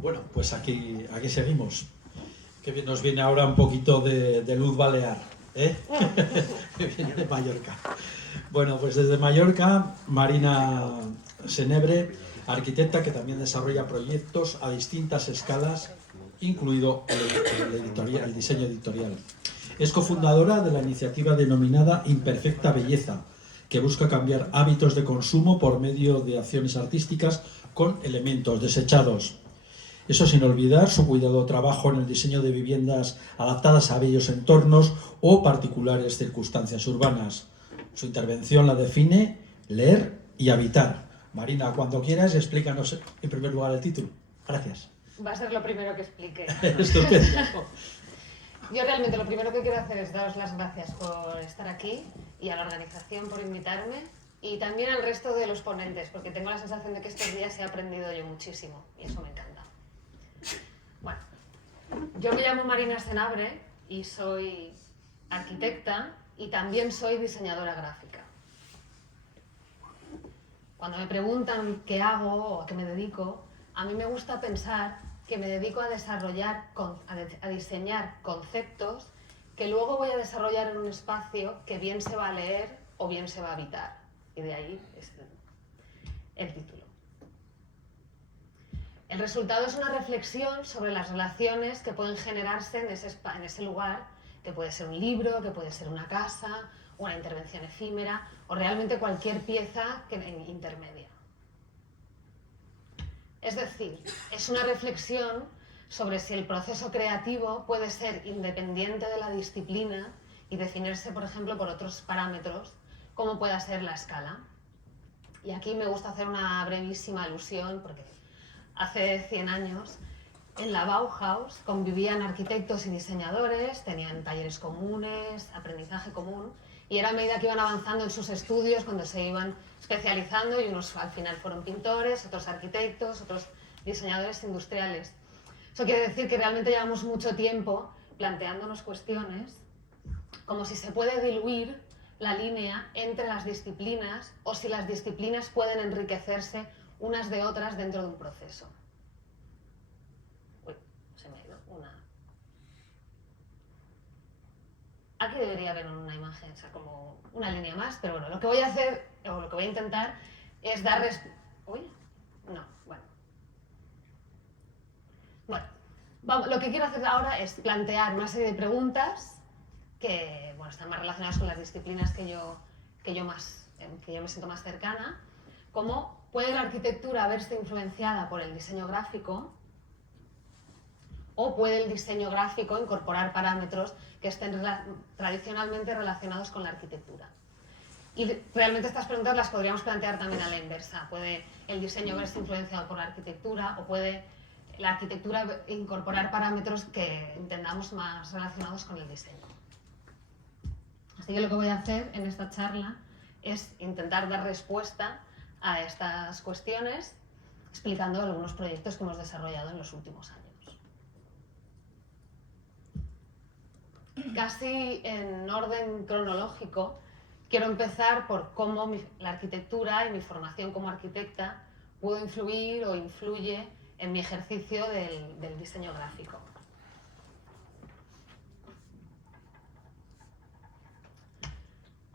Bueno, pues aquí seguimos. Que nos viene ahora un poquito de luz balear, ¿eh? Que viene de Mallorca. Bueno, pues desde Mallorca, Marina Senebre, arquitecta que también desarrolla proyectos a distintas escalas, incluido el diseño editorial. Es cofundadora de la iniciativa denominada Imperfecta Belleza, que busca cambiar hábitos de consumo por medio de acciones artísticas con elementos desechados. Eso sin olvidar su cuidado trabajo en el diseño de viviendas adaptadas a bellos entornos o particulares circunstancias urbanas. Su intervención la define leer y habitar. Marina, cuando quieras, explícanos en primer lugar el título. Gracias. Va a ser lo primero que explique. Estupendo. Yo realmente lo primero que quiero hacer es daros las gracias por estar aquí y a la organización por invitarme y también al resto de los ponentes, porque tengo la sensación de que estos días he aprendido yo muchísimo y eso me encanta. Bueno, yo me llamo Marina Senabre y soy arquitecta y también soy diseñadora gráfica. Cuando me preguntan qué hago o a qué me dedico, a mí me gusta pensar que me dedico a desarrollar, a diseñar conceptos que luego voy a desarrollar en un espacio que bien se va a leer o bien se va a habitar. Y de ahí es el título. El resultado es una reflexión sobre las relaciones que pueden generarse en ese lugar, que puede ser un libro, que puede ser una casa, una intervención efímera o realmente cualquier pieza intermedia. Es decir, es una reflexión sobre si el proceso creativo puede ser independiente de la disciplina y definirse, por ejemplo, por otros parámetros, como pueda ser la escala. Y aquí me gusta hacer una brevísima alusión, porque hace 100 años en la Bauhaus convivían arquitectos y diseñadores, tenían talleres comunes, aprendizaje común, y era a medida que iban avanzando en sus estudios cuando se iban especializando, y unos al final fueron pintores, otros arquitectos, otros diseñadores industriales. Eso quiere decir que realmente llevamos mucho tiempo planteándonos cuestiones como si se puede diluir la línea entre las disciplinas o si las disciplinas pueden enriquecerse unas de otras dentro de un proceso. Uy, se me ha ido una... Aquí debería haber una imagen, o sea, como una línea más, pero bueno, lo que voy a hacer, o lo que voy a intentar, es dar... Uy, no, bueno. Bueno, lo que quiero hacer ahora es plantear una serie de preguntas que, bueno, están más relacionadas con las disciplinas que yo me siento más cercana, como ¿puede la arquitectura verse influenciada por el diseño gráfico? ¿O puede el diseño gráfico incorporar parámetros que estén tradicionalmente relacionados con la arquitectura? Y realmente estas preguntas las podríamos plantear también a la inversa. ¿Puede el diseño verse influenciado por la arquitectura o puede la arquitectura incorporar parámetros que entendamos más relacionados con el diseño? Así que lo que voy a hacer en esta charla es intentar dar respuesta a estas cuestiones explicando algunos proyectos que hemos desarrollado en los últimos años. Casi en orden cronológico, quiero empezar por cómo la arquitectura y mi formación como arquitecta pudo influir o influye en mi ejercicio del diseño gráfico.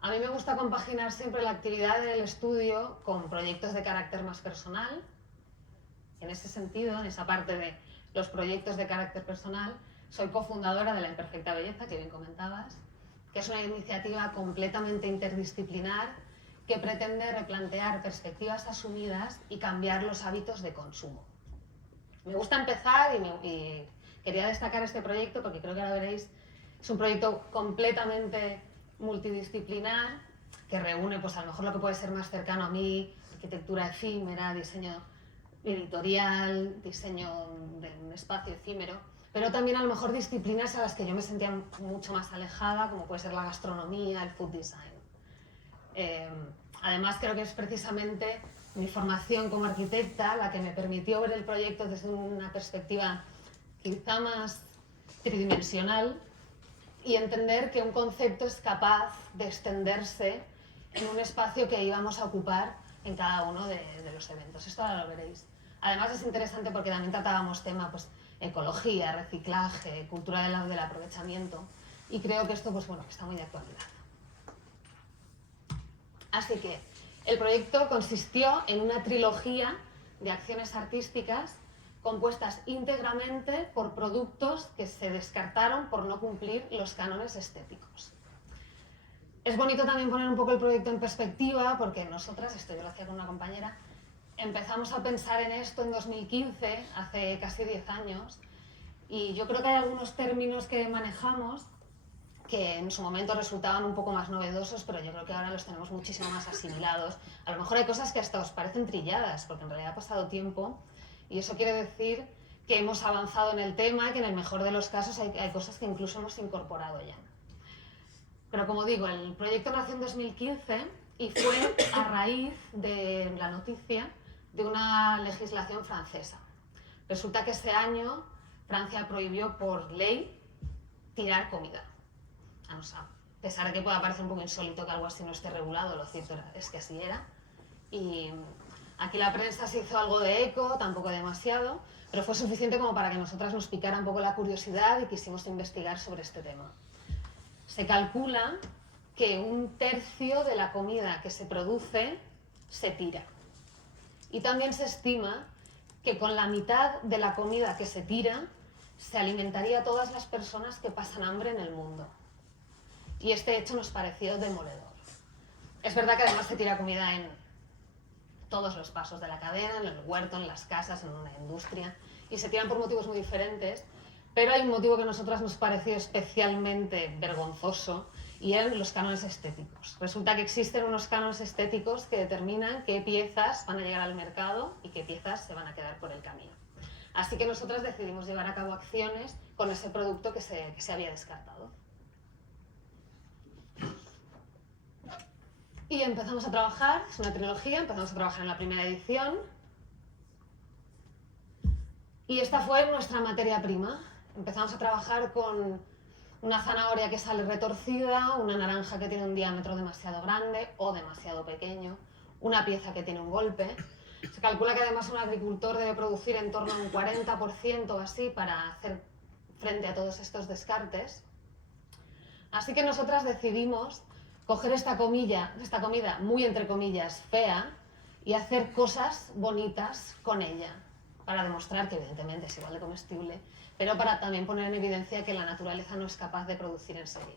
A mí me gusta compaginar siempre la actividad del estudio con proyectos de carácter más personal. En ese sentido, en esa parte de los proyectos de carácter personal, soy cofundadora de La Imperfecta Belleza, que bien comentabas, que es una iniciativa completamente interdisciplinar que pretende replantear perspectivas asumidas y cambiar los hábitos de consumo. Me gusta empezar y quería destacar este proyecto porque creo que ahora veréis, es un proyecto completamente multidisciplinar que reúne pues a lo mejor lo que puede ser más cercano a mí, arquitectura efímera, diseño editorial, diseño de un espacio efímero, pero también a lo mejor disciplinas a las que yo me sentía mucho más alejada, como puede ser la gastronomía, el food design. Además creo que es precisamente mi formación como arquitecta la que me permitió ver el proyecto desde una perspectiva quizá más tridimensional y entender que un concepto es capaz de extenderse en un espacio que íbamos a ocupar en cada uno de los eventos. Esto ahora lo veréis. Además es interesante porque también tratábamos temas pues, ecología, reciclaje, cultura del aprovechamiento, y creo que esto pues, bueno, está muy de actualidad. Así que el proyecto consistió en una trilogía de acciones artísticas compuestas íntegramente por productos que se descartaron por no cumplir los cánones estéticos. Es bonito también poner un poco el proyecto en perspectiva, porque nosotras, esto yo lo hacía con una compañera, empezamos a pensar en esto en 2015, hace casi 10 años, y yo creo que hay algunos términos que manejamos que en su momento resultaban un poco más novedosos, pero yo creo que ahora los tenemos muchísimo más asimilados. A lo mejor hay cosas que hasta os parecen trilladas, porque en realidad ha pasado tiempo, y eso quiere decir que hemos avanzado en el tema y que en el mejor de los casos hay cosas que incluso hemos incorporado ya. Pero como digo, el proyecto nació en 2015 y fue a raíz de la noticia de una legislación francesa. Resulta que ese año Francia prohibió por ley tirar comida. A pesar de que pueda parecer un poco insólito que algo así no esté regulado, lo cierto es que así era. Y aquí la prensa se hizo algo de eco, tampoco demasiado, pero fue suficiente como para que nosotras nos picara un poco la curiosidad y quisimos investigar sobre este tema. Se calcula que 1/3 de la comida que se produce se tira. Y también se estima que con la mitad de la comida que se tira se alimentaría a todas las personas que pasan hambre en el mundo. Y este hecho nos pareció demoledor. Es verdad que además se tira comida en todos los pasos de la cadena, en el huerto, en las casas, en una industria, y se tiran por motivos muy diferentes, pero hay un motivo que a nosotras nos pareció especialmente vergonzoso, y eran los cánones estéticos. Resulta que existen unos cánones estéticos que determinan qué piezas van a llegar al mercado y qué piezas se van a quedar por el camino. Así que nosotras decidimos llevar a cabo acciones con ese producto que se había descartado. Y empezamos a trabajar, es una trilogía, empezamos a trabajar en la primera edición. Y esta fue nuestra materia prima. Empezamos a trabajar con una zanahoria que sale retorcida, una naranja que tiene un diámetro demasiado grande o demasiado pequeño, una pieza que tiene un golpe. Se calcula que además un agricultor debe producir en torno a un 40% o así para hacer frente a todos estos descartes. Así que nosotras decidimos coger esta comida muy entre comillas fea y hacer cosas bonitas con ella, para demostrar que evidentemente es igual de comestible, pero para también poner en evidencia que la naturaleza no es capaz de producir en serie.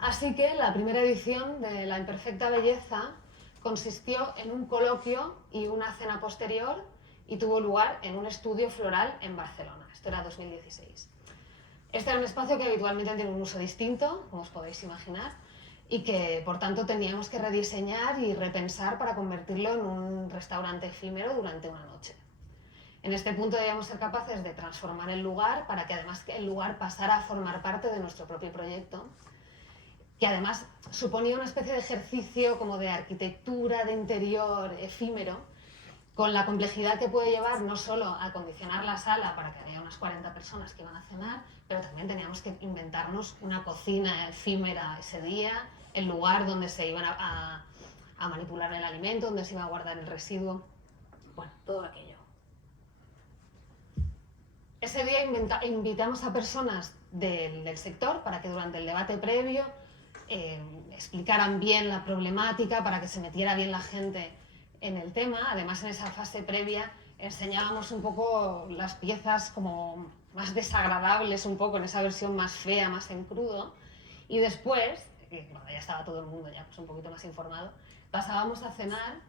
Así que la primera edición de La Imperfecta Belleza consistió en un coloquio y una cena posterior y tuvo lugar en un estudio floral en Barcelona. Esto era 2016. Este era un espacio que habitualmente tiene un uso distinto, como os podéis imaginar, y que por tanto teníamos que rediseñar y repensar para convertirlo en un restaurante efímero durante una noche. En este punto debíamos ser capaces de transformar el lugar para que además el lugar pasara a formar parte de nuestro propio proyecto, que además suponía una especie de ejercicio como de arquitectura de interior efímero, con la complejidad que puede llevar no solo a acondicionar la sala para que haya unas 40 personas que iban a cenar, pero también teníamos que inventarnos una cocina efímera ese día, el lugar donde se iban a manipular el alimento, donde se iba a guardar el residuo, bueno, todo aquello. Ese día invitamos a personas del sector para que durante el debate previo explicaran bien la problemática, para que se metiera bien la gente en el tema. Además, en esa fase previa enseñábamos un poco las piezas como más desagradables, un poco en esa versión más fea, más en crudo. Y después, cuando ya estaba todo el mundo ya pues un poquito más informado, pasábamos a cenar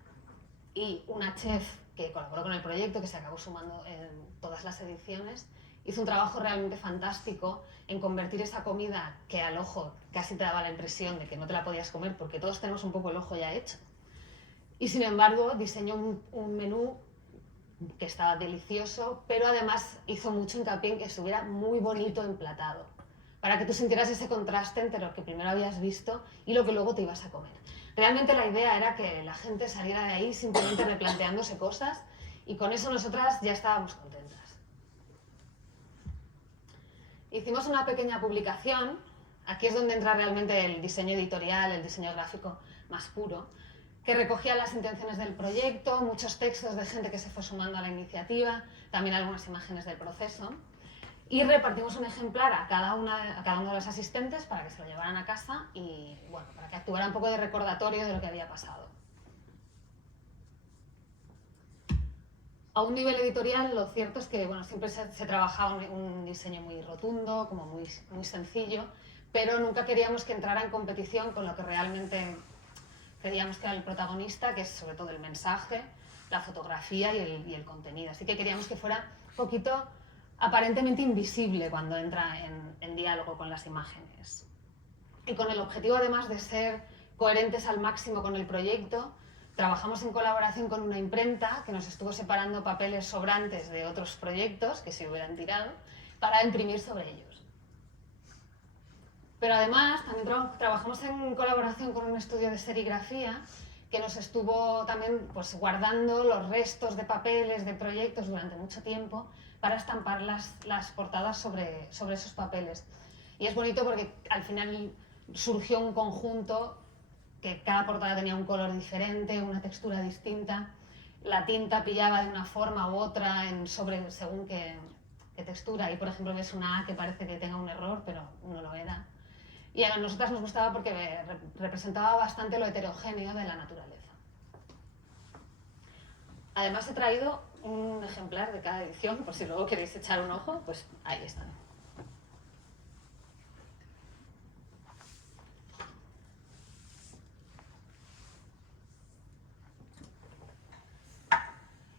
y una chef que colaboró con el proyecto, que se acabó sumando en todas las ediciones, hizo un trabajo realmente fantástico en convertir esa comida que al ojo casi te daba la impresión de que no te la podías comer porque todos tenemos un poco el ojo ya hecho. Y sin embargo diseñó un menú que estaba delicioso, pero además hizo mucho hincapié en que estuviera muy bonito emplatado, para que tú sintieras ese contraste entre lo que primero habías visto y lo que luego te ibas a comer. Realmente la idea era que la gente saliera de ahí simplemente replanteándose cosas, y con eso nosotras ya estábamos contentas. Hicimos una pequeña publicación, aquí es donde entra realmente el diseño editorial, el diseño gráfico más puro, que recogía las intenciones del proyecto, muchos textos de gente que se fue sumando a la iniciativa, también algunas imágenes del proceso. Y repartimos un ejemplar a cada uno de los asistentes para que se lo llevaran a casa y bueno, para que actuara un poco de recordatorio de lo que había pasado. A un nivel editorial, lo cierto es que bueno, siempre se trabajaba un diseño muy rotundo, como muy sencillo, pero nunca queríamos que entrara en competición con lo que realmente creíamos que era el protagonista, que es sobre todo el mensaje, la fotografía y el contenido. Así que queríamos que fuera un poquito aparentemente invisible cuando entra en diálogo con las imágenes. Y con el objetivo, además de ser coherentes al máximo con el proyecto, trabajamos en colaboración con una imprenta que nos estuvo separando papeles sobrantes de otros proyectos que se hubieran tirado para imprimir sobre ellos. Pero además también trabajamos en colaboración con un estudio de serigrafía que nos estuvo también pues, guardando los restos de papeles de proyectos durante mucho tiempo para estampar las portadas sobre esos papeles. Y es bonito porque al final surgió un conjunto que cada portada tenía un color diferente, una textura distinta, la tinta pillaba de una forma u otra según qué textura, y por ejemplo ves una A que parece que tenga un error, pero no lo era. Y a nosotras nos gustaba porque representaba bastante lo heterogéneo de la naturaleza. Además he traído un ejemplar de cada edición, por si luego queréis echar un ojo, pues ahí están.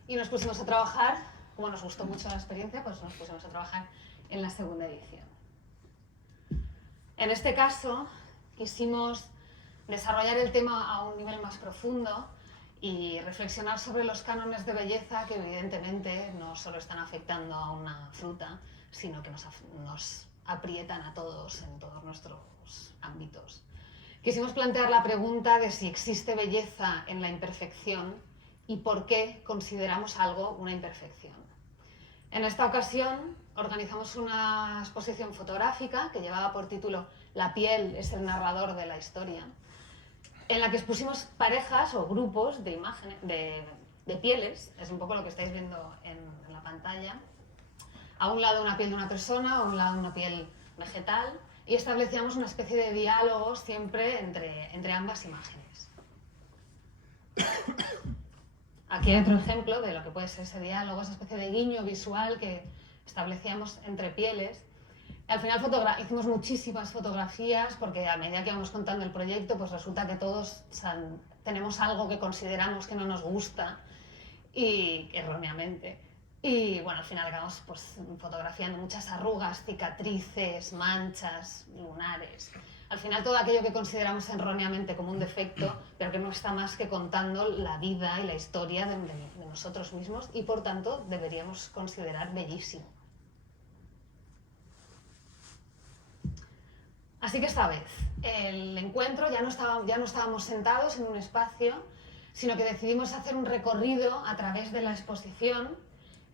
Y nos pusimos a trabajar, como nos gustó mucho la experiencia, pues nos pusimos a trabajar en la segunda edición. En este caso, quisimos desarrollar el tema a un nivel más profundo y reflexionar sobre los cánones de belleza que evidentemente no solo están afectando a una fruta, sino que nos aprietan a todos en todos nuestros ámbitos. Quisimos plantear la pregunta de si existe belleza en la imperfección y por qué consideramos algo una imperfección. En esta ocasión organizamos una exposición fotográfica que llevaba por título La piel es el narrador de la historia, en la que expusimos parejas o grupos de imágenes, de pieles, es un poco lo que estáis viendo en la pantalla. A un lado una piel de una persona, a un lado una piel vegetal, y establecíamos una especie de diálogos siempre entre ambas imágenes. Aquí hay otro ejemplo de lo que puede ser ese diálogo, esa especie de guiño visual que establecíamos entre pieles. Al final hicimos muchísimas fotografías porque a medida que íbamos contando el proyecto, pues resulta que todos tenemos algo que consideramos que no nos gusta y erróneamente. Y bueno, al final acabamos pues, fotografiando muchas arrugas, cicatrices, manchas, lunares. Al final todo aquello que consideramos erróneamente como un defecto, pero que no está más que contando la vida y la historia de nosotros mismos y por tanto deberíamos considerar bellísimo. Así que esta vez, el encuentro ya no estábamos sentados en un espacio, sino que decidimos hacer un recorrido a través de la exposición,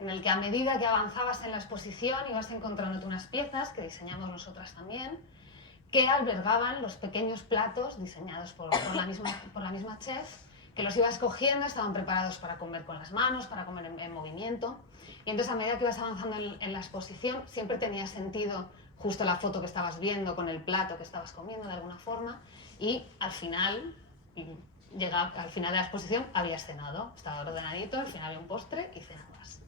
en el que a medida que avanzabas en la exposición ibas encontrándote unas piezas que diseñamos nosotras también, que albergaban los pequeños platos diseñados por la misma chef, que los ibas cogiendo, estaban preparados para comer con las manos, para comer en movimiento, y entonces a medida que ibas avanzando en la exposición siempre tenía sentido justo la foto que estabas viendo con el plato que estabas comiendo de alguna forma, y al final de la exposición habías cenado, estaba ordenadito, al final había un postre y cenabas.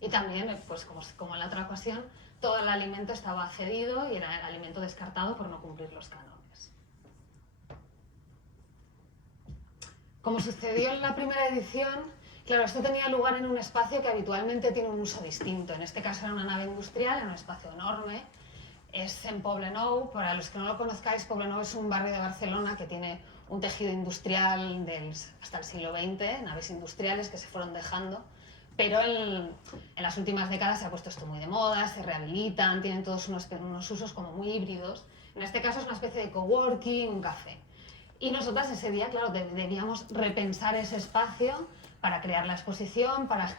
Y también, pues como en la otra ocasión, todo el alimento estaba cedido y era el alimento descartado por no cumplir los cánones. Como sucedió en la primera edición, claro, esto tenía lugar en un espacio que habitualmente tiene un uso distinto. En este caso era una nave industrial, en un espacio enorme. Es en Poblenou. Para los que no lo conozcáis, Poblenou es un barrio de Barcelona que tiene un tejido industrial hasta el siglo XX, naves industriales que se fueron dejando. Pero en las últimas décadas se ha puesto esto muy de moda, se rehabilitan, tienen todos unos usos como muy híbridos. En este caso es una especie de coworking, un café. Y nosotras ese día, claro, debíamos repensar ese espacio para crear la exposición, para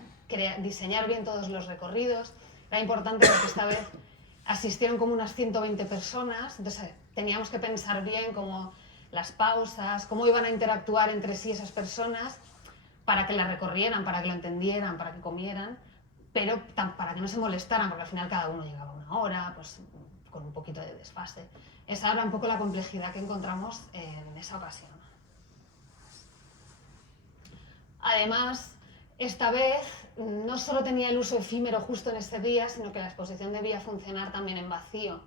diseñar bien todos los recorridos. Era importante porque esta vez asistieron como unas 120 personas, entonces teníamos que pensar bien cómo las pausas, cómo iban a interactuar entre sí esas personas para que la recorrieran, para que lo entendieran, para que comieran, pero para que no se molestaran, porque al final cada uno llegaba una hora, pues con un poquito de desfase. Esa era un poco la complejidad que encontramos en esa ocasión. Además, esta vez no solo tenía el uso efímero justo en ese día, sino que la exposición debía funcionar también en vacío,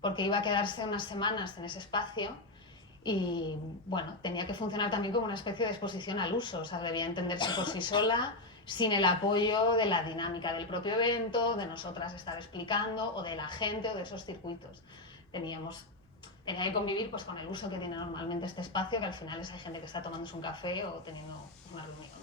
porque iba a quedarse unas semanas en ese espacio y, bueno, tenía que funcionar también como una especie de exposición al uso, o sea, debía entenderse por sí sola, sin el apoyo de la dinámica del propio evento, de nosotras estar explicando, o de la gente, o de esos circuitos. Tenía que convivir pues, con el uso que tiene normalmente este espacio, que al final es hay gente que está tomándose un café o teniendo una reunión.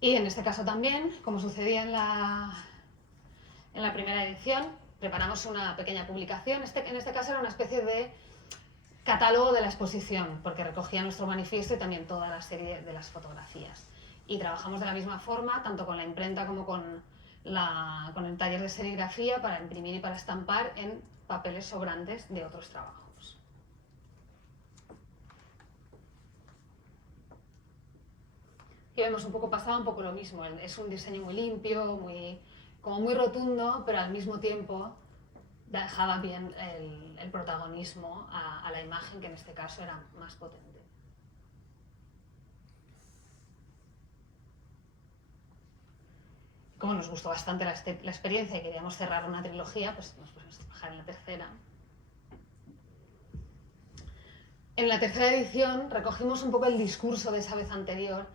Y en este caso también, como sucedía en la primera edición, preparamos una pequeña publicación. En este caso era una especie de catálogo de la exposición, porque recogía nuestro manifiesto y también toda la serie de las fotografías. Y trabajamos de la misma forma, tanto con la imprenta como con el taller de serigrafía, para imprimir y para estampar en papeles sobrantes de otros trabajos. Y vemos un poco pasado un poco lo mismo. Es un diseño muy limpio, como muy rotundo, pero al mismo tiempo dejaba bien el protagonismo a la imagen, que en este caso era más potente. Como nos gustó bastante la experiencia y queríamos cerrar una trilogía, pues nos pusimos a trabajar en la tercera. En la tercera edición recogimos un poco el discurso de esa vez anterior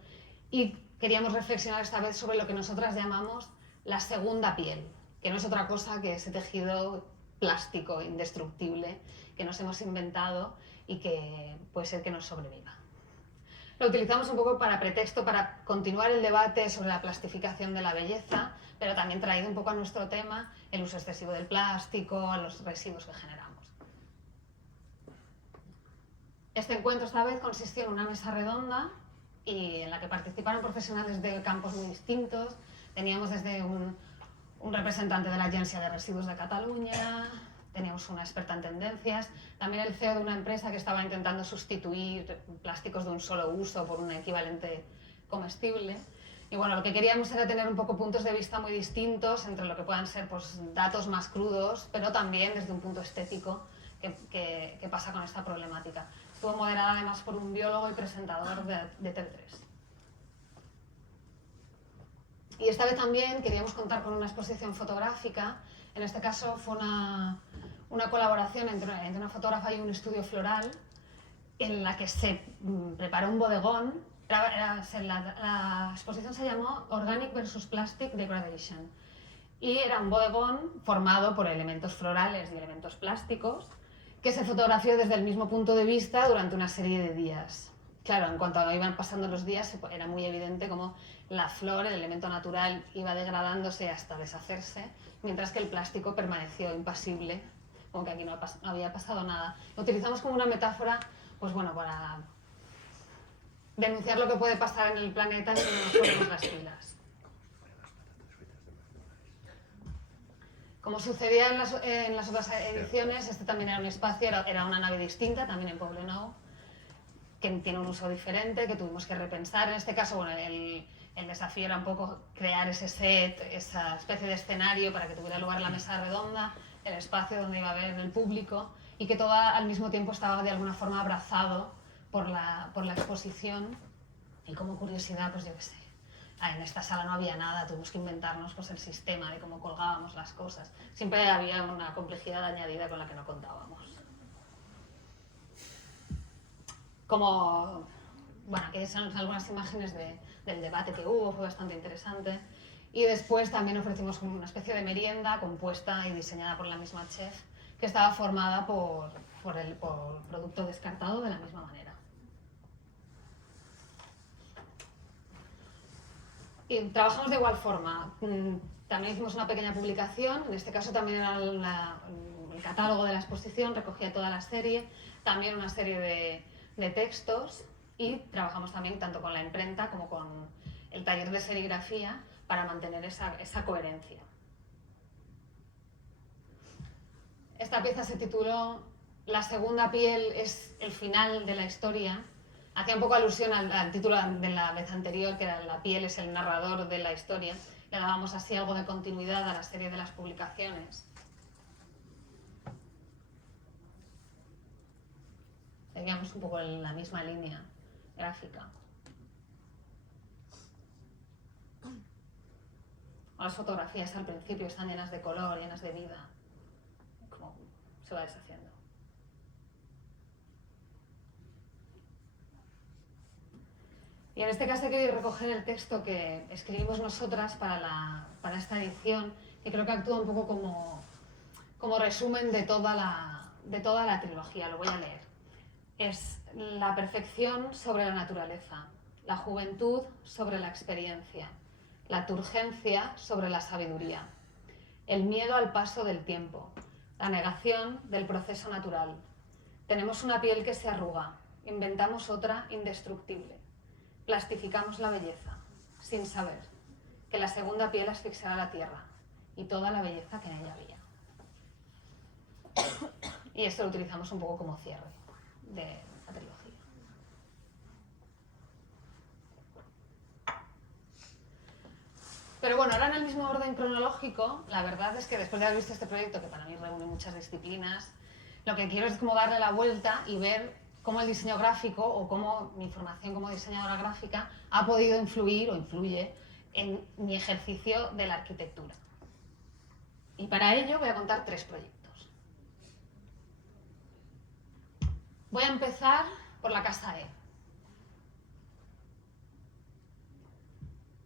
y queríamos reflexionar esta vez sobre lo que nosotras llamamos la segunda piel, que no es otra cosa que ese tejido plástico indestructible que nos hemos inventado y que puede ser que nos sobreviva. Lo utilizamos un poco para pretexto para continuar el debate sobre la plastificación de la belleza, pero también traído un poco a nuestro tema el uso excesivo del plástico, a los residuos que generamos. Este encuentro esta vez consistió en una mesa redonda y en la que participaron profesionales de campos muy distintos. Teníamos desde un representante de la Agencia de Residuos de Cataluña, teníamos una experta en tendencias, también el CEO de una empresa que estaba intentando sustituir plásticos de un solo uso por un equivalente comestible. Y bueno, lo que queríamos era tener un poco puntos de vista muy distintos entre lo que puedan ser pues, datos más crudos, pero también desde un punto estético que pasa con esta problemática. Estuvo moderada además por un biólogo y presentador de TV3. Y esta vez también queríamos contar con una exposición fotográfica. En este caso fue una colaboración entre una fotógrafa y un estudio floral en la que se preparó un bodegón. La exposición se llamó Organic versus Plastic Degradation y era un bodegón formado por elementos florales y elementos plásticos que se fotografió desde el mismo punto de vista durante una serie de días. Claro, en cuanto iban pasando los días era muy evidente cómo la flor, el elemento natural, iba degradándose hasta deshacerse, mientras que el plástico permaneció impasible, como que aquí no había pasado nada. Lo utilizamos como una metáfora, pues bueno, para denunciar lo que puede pasar en el planeta si no nos ponemos las pilas. Como sucedía en las otras ediciones, este también era un espacio, era una nave distinta, también en Poblenou, que tiene un uso diferente, que tuvimos que repensar. En este caso, bueno, el desafío era un poco crear ese set, esa especie de escenario para que tuviera lugar la mesa redonda, el espacio donde iba a haber el público y que todo al mismo tiempo estaba de alguna forma abrazado por la exposición. Y como curiosidad, pues yo qué sé, en esta sala no había nada, tuvimos que inventarnos pues, el sistema de cómo colgábamos las cosas. Siempre había una complejidad añadida con la que no contábamos. Como, bueno, aquí son algunas imágenes del debate que hubo, fue bastante interesante. Y después también ofrecimos una especie de merienda compuesta y diseñada por la misma chef, que estaba formada por producto descartado de la misma manera. Y trabajamos de igual forma. También hicimos una pequeña publicación, en este caso también era el catálogo de la exposición, recogía toda la serie, también una serie de textos y trabajamos también tanto con la imprenta como con el taller de serigrafía para mantener esa coherencia. Esta pieza se tituló La segunda piel es el final de la historia. Hacía un poco alusión al título de la vez anterior, que era La piel es el narrador de la historia. Le dábamos así algo de continuidad a la serie de las publicaciones. Seguíamos un poco en la misma línea gráfica. Las fotografías al principio están llenas de color, llenas de vida. Como se va deshaciendo. Y en este caso quiero recoger el texto que escribimos nosotras para esta edición, y creo que actúa un poco como resumen de toda la trilogía. Lo voy a leer. Es la perfección sobre la naturaleza, la juventud sobre la experiencia, la turgencia sobre la sabiduría, el miedo al paso del tiempo, la negación del proceso natural. Tenemos una piel que se arruga, inventamos otra indestructible. Plastificamos la belleza, sin saber que la segunda piel asfixiará la tierra y toda la belleza que en ella había. Y esto lo utilizamos un poco como cierre de la trilogía. Pero bueno, ahora en el mismo orden cronológico, la verdad es que después de haber visto este proyecto, que para mí reúne muchas disciplinas, lo que quiero es como darle la vuelta y ver cómo el diseño gráfico o cómo mi formación como diseñadora gráfica ha podido influir o influye en mi ejercicio de la arquitectura. Y para ello voy a contar 3 proyectos. Voy a empezar por la Casa E.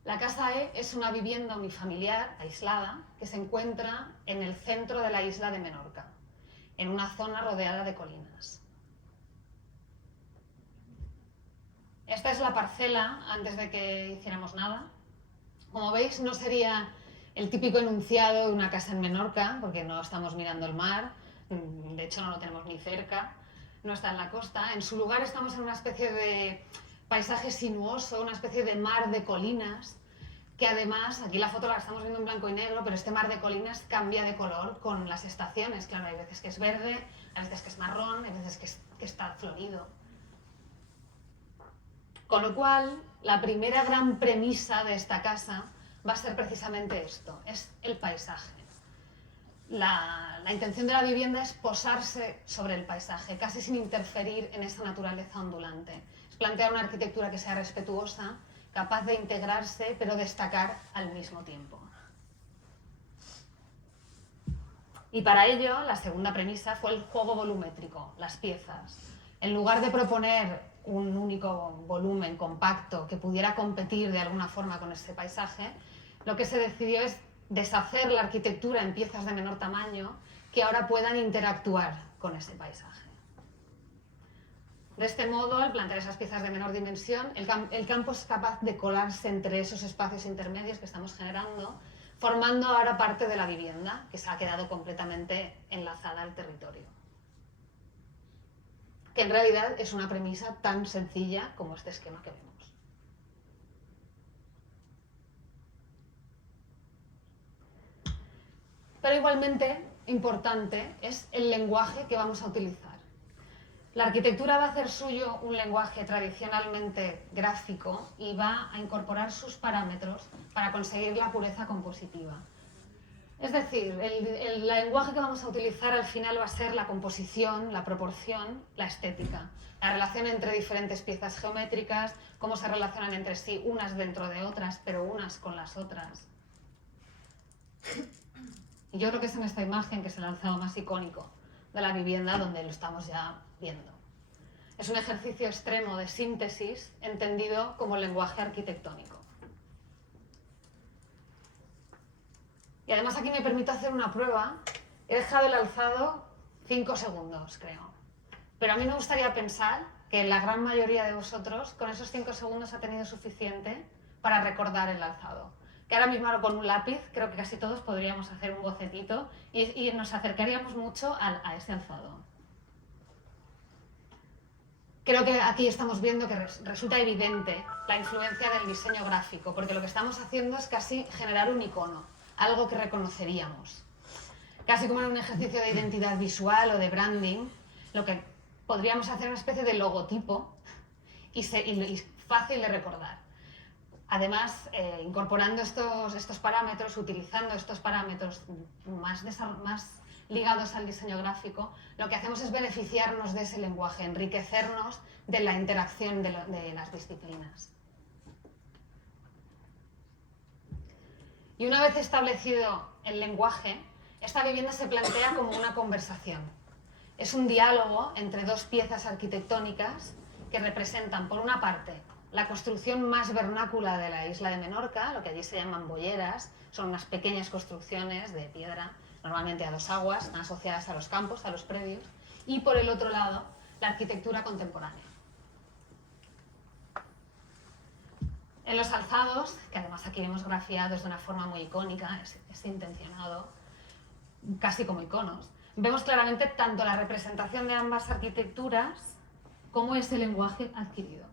La Casa E es una vivienda unifamiliar aislada que se encuentra en el centro de la isla de Menorca, en una zona rodeada de colinas. Esta es la parcela antes de que hiciéramos nada. Como veis, no sería el típico enunciado de una casa en Menorca, porque no estamos mirando el mar, de hecho no lo tenemos ni cerca, no está en la costa. En su lugar estamos en una especie de paisaje sinuoso, una especie de mar de colinas, que además, aquí la foto la estamos viendo en blanco y negro, pero este mar de colinas cambia de color con las estaciones. Claro, hay veces que es verde, hay veces que es marrón, hay veces que está florido. Con lo cual, la primera gran premisa de esta casa va a ser precisamente esto, es el paisaje. La intención de la vivienda es posarse sobre el paisaje, casi sin interferir en esa naturaleza ondulante. Es plantear una arquitectura que sea respetuosa, capaz de integrarse, pero destacar al mismo tiempo. Y para ello, la segunda premisa fue el juego volumétrico, las piezas. En lugar de proponer un único volumen compacto que pudiera competir de alguna forma con ese paisaje, lo que se decidió es deshacer la arquitectura en piezas de menor tamaño que ahora puedan interactuar con ese paisaje. De este modo, al plantear esas piezas de menor dimensión, el campo es capaz de colarse entre esos espacios intermedios que estamos generando, formando ahora parte de la vivienda, que se ha quedado completamente enlazada al territorio. Que en realidad es una premisa tan sencilla como este esquema que vemos. Pero igualmente importante es el lenguaje que vamos a utilizar. La arquitectura va a hacer suyo un lenguaje tradicionalmente gráfico y va a incorporar sus parámetros para conseguir la pureza compositiva. Es decir, el lenguaje que vamos a utilizar al final va a ser la composición, la proporción, la estética, la relación entre diferentes piezas geométricas, cómo se relacionan entre sí unas dentro de otras, pero unas con las otras. Y yo creo que es en esta imagen que es el alzado más icónico de la vivienda donde lo estamos ya viendo. Es un ejercicio extremo de síntesis entendido como lenguaje arquitectónico. Y además aquí me permito hacer una prueba. He dejado el alzado 5 segundos, creo. Pero a mí me gustaría pensar que la gran mayoría de vosotros con esos 5 segundos ha tenido suficiente para recordar el alzado. Que ahora mismo con un lápiz creo que casi todos podríamos hacer un bocetito y nos acercaríamos mucho a ese alzado. Creo que aquí estamos viendo que resulta evidente la influencia del diseño gráfico, porque lo que estamos haciendo es casi generar un icono, algo que reconoceríamos. casi como en un ejercicio de identidad visual o de branding, lo que podríamos hacer una especie de logotipo y fácil de recordar. Además, incorporando estos parámetros, utilizando estos parámetros más ligados al diseño gráfico, lo que hacemos es beneficiarnos de ese lenguaje, enriquecernos de la interacción de las disciplinas. Y una vez establecido el lenguaje, esta vivienda se plantea como una conversación. Es un diálogo entre dos piezas arquitectónicas que representan, por una parte, la construcción más vernácula de la isla de Menorca, lo que allí se llaman bolleras, son unas pequeñas construcciones de piedra, normalmente a dos aguas, están asociadas a los campos, a los predios, y por el otro lado, la arquitectura contemporánea. En los alzados, que además aquí vemos grafiados de una forma muy icónica, es intencionado, casi como iconos, vemos claramente tanto la representación de ambas arquitecturas como ese lenguaje adquirido.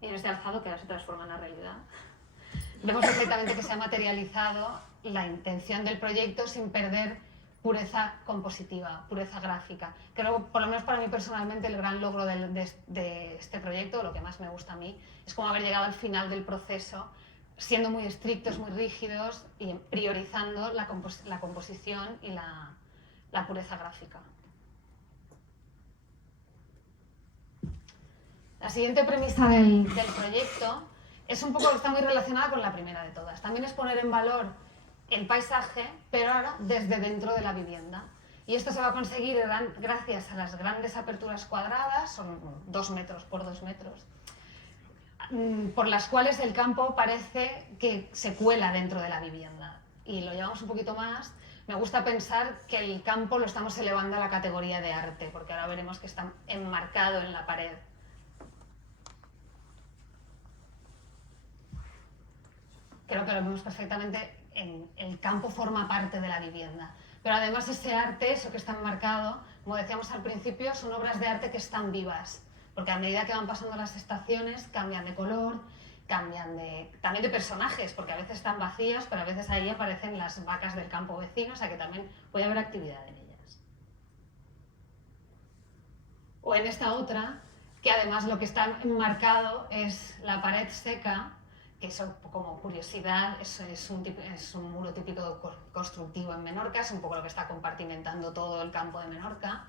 Y en este alzado, que ahora se transforma en la realidad, vemos perfectamente que se ha materializado la intención del proyecto sin perder pureza compositiva, pureza gráfica. Creo, por lo menos para mí personalmente, el gran logro de este proyecto, lo que más me gusta a mí, es como haber llegado al final del proceso siendo muy estrictos, muy rígidos y priorizando la composición y la pureza gráfica. La siguiente premisa del proyecto es un poco, está muy relacionada con la primera de todas. También es poner en valor el paisaje, pero ahora desde dentro de la vivienda. Y esto se va a conseguir gracias a las grandes aperturas cuadradas, son 2 metros por 2 metros, por las cuales el campo parece que se cuela dentro de la vivienda. Y lo llevamos un poquito más. Me gusta pensar que el campo lo estamos elevando a la categoría de arte, porque ahora veremos que está enmarcado en la pared. Creo que lo vemos perfectamente, el campo forma parte de la vivienda. Pero además ese arte, eso que está enmarcado, como decíamos al principio, son obras de arte que están vivas, porque a medida que van pasando las estaciones cambian de color, cambian también de personajes, porque a veces están vacías, pero a veces ahí aparecen las vacas del campo vecino, o sea que también puede haber actividad en ellas. O en esta otra, que además lo que está enmarcado es la pared seca, que eso, como curiosidad, es un muro típico constructivo en Menorca, es un poco lo que está compartimentando todo el campo de Menorca.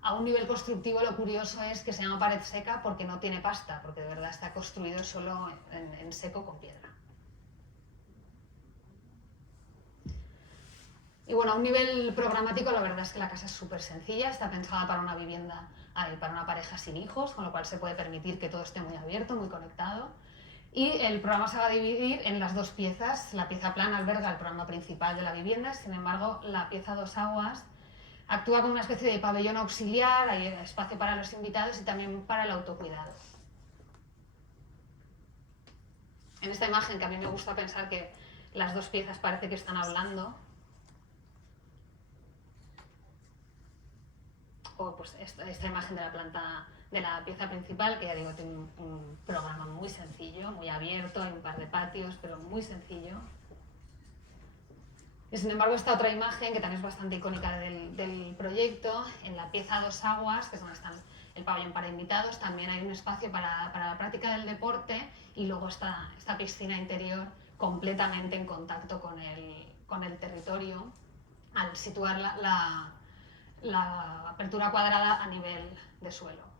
A un nivel constructivo, lo curioso es que se llama pared seca porque no tiene pasta, porque de verdad está construido solo en seco con piedra. Y bueno, a un nivel programático, la verdad es que la casa es súper sencilla, está pensada para una vivienda, para una pareja sin hijos, con lo cual se puede permitir que todo esté muy abierto, muy conectado. Y el programa se va a dividir en las 2 piezas. La pieza plana alberga el programa principal de la vivienda, sin embargo, la pieza 2 aguas actúa como una especie de pabellón auxiliar, hay espacio para los invitados y también para el autocuidado. En esta imagen, que a mí me gusta pensar que las 2 piezas parece que están hablando, o pues esta imagen de la planta de la pieza principal, que ya digo, tiene un programa muy sencillo, muy abierto, hay un par de patios, pero muy sencillo. Y sin embargo, esta otra imagen, que también es bastante icónica del proyecto, en la pieza 2 aguas, que es donde está el pabellón para invitados, también hay un espacio para la práctica del deporte y luego esta piscina interior completamente en contacto con el territorio, al situar la apertura cuadrada a nivel de suelo.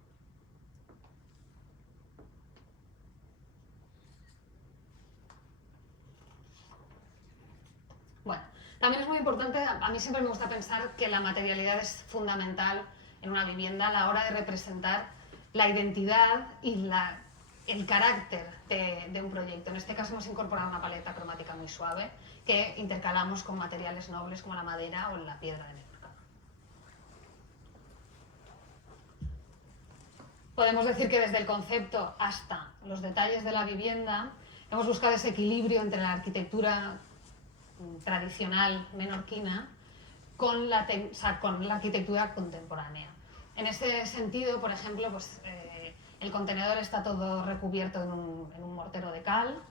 Bueno, también es muy importante, a mí siempre me gusta pensar que la materialidad es fundamental en una vivienda a la hora de representar la identidad y el carácter de un proyecto. En este caso hemos incorporado una paleta cromática muy suave que intercalamos con materiales nobles como la madera o la piedra de Menorca. Podemos decir que desde el concepto hasta los detalles de la vivienda hemos buscado ese equilibrio entre la arquitectura tradicional menorquina con la arquitectura contemporánea. En ese sentido, por ejemplo, pues, el contenedor está todo recubierto en un mortero de cal,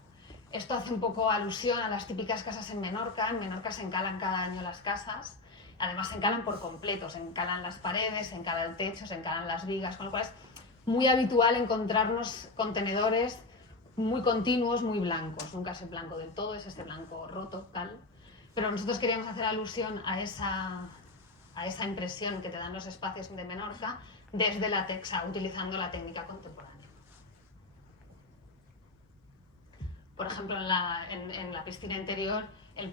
Esto hace un poco alusión a las típicas casas en Menorca. En Menorca se encalan cada año las casas. Además se encalan por completo, se encalan las paredes, se encala el techo, se encalan las vigas, con lo cual es muy habitual encontrarnos contenedores muy continuos, muy blancos. Nunca es el blanco del todo, es ese blanco roto, tal. Pero nosotros queríamos hacer alusión a esa impresión que te dan los espacios de Menorca desde la Texa, utilizando la técnica contemporánea. Por ejemplo, en la piscina interior, el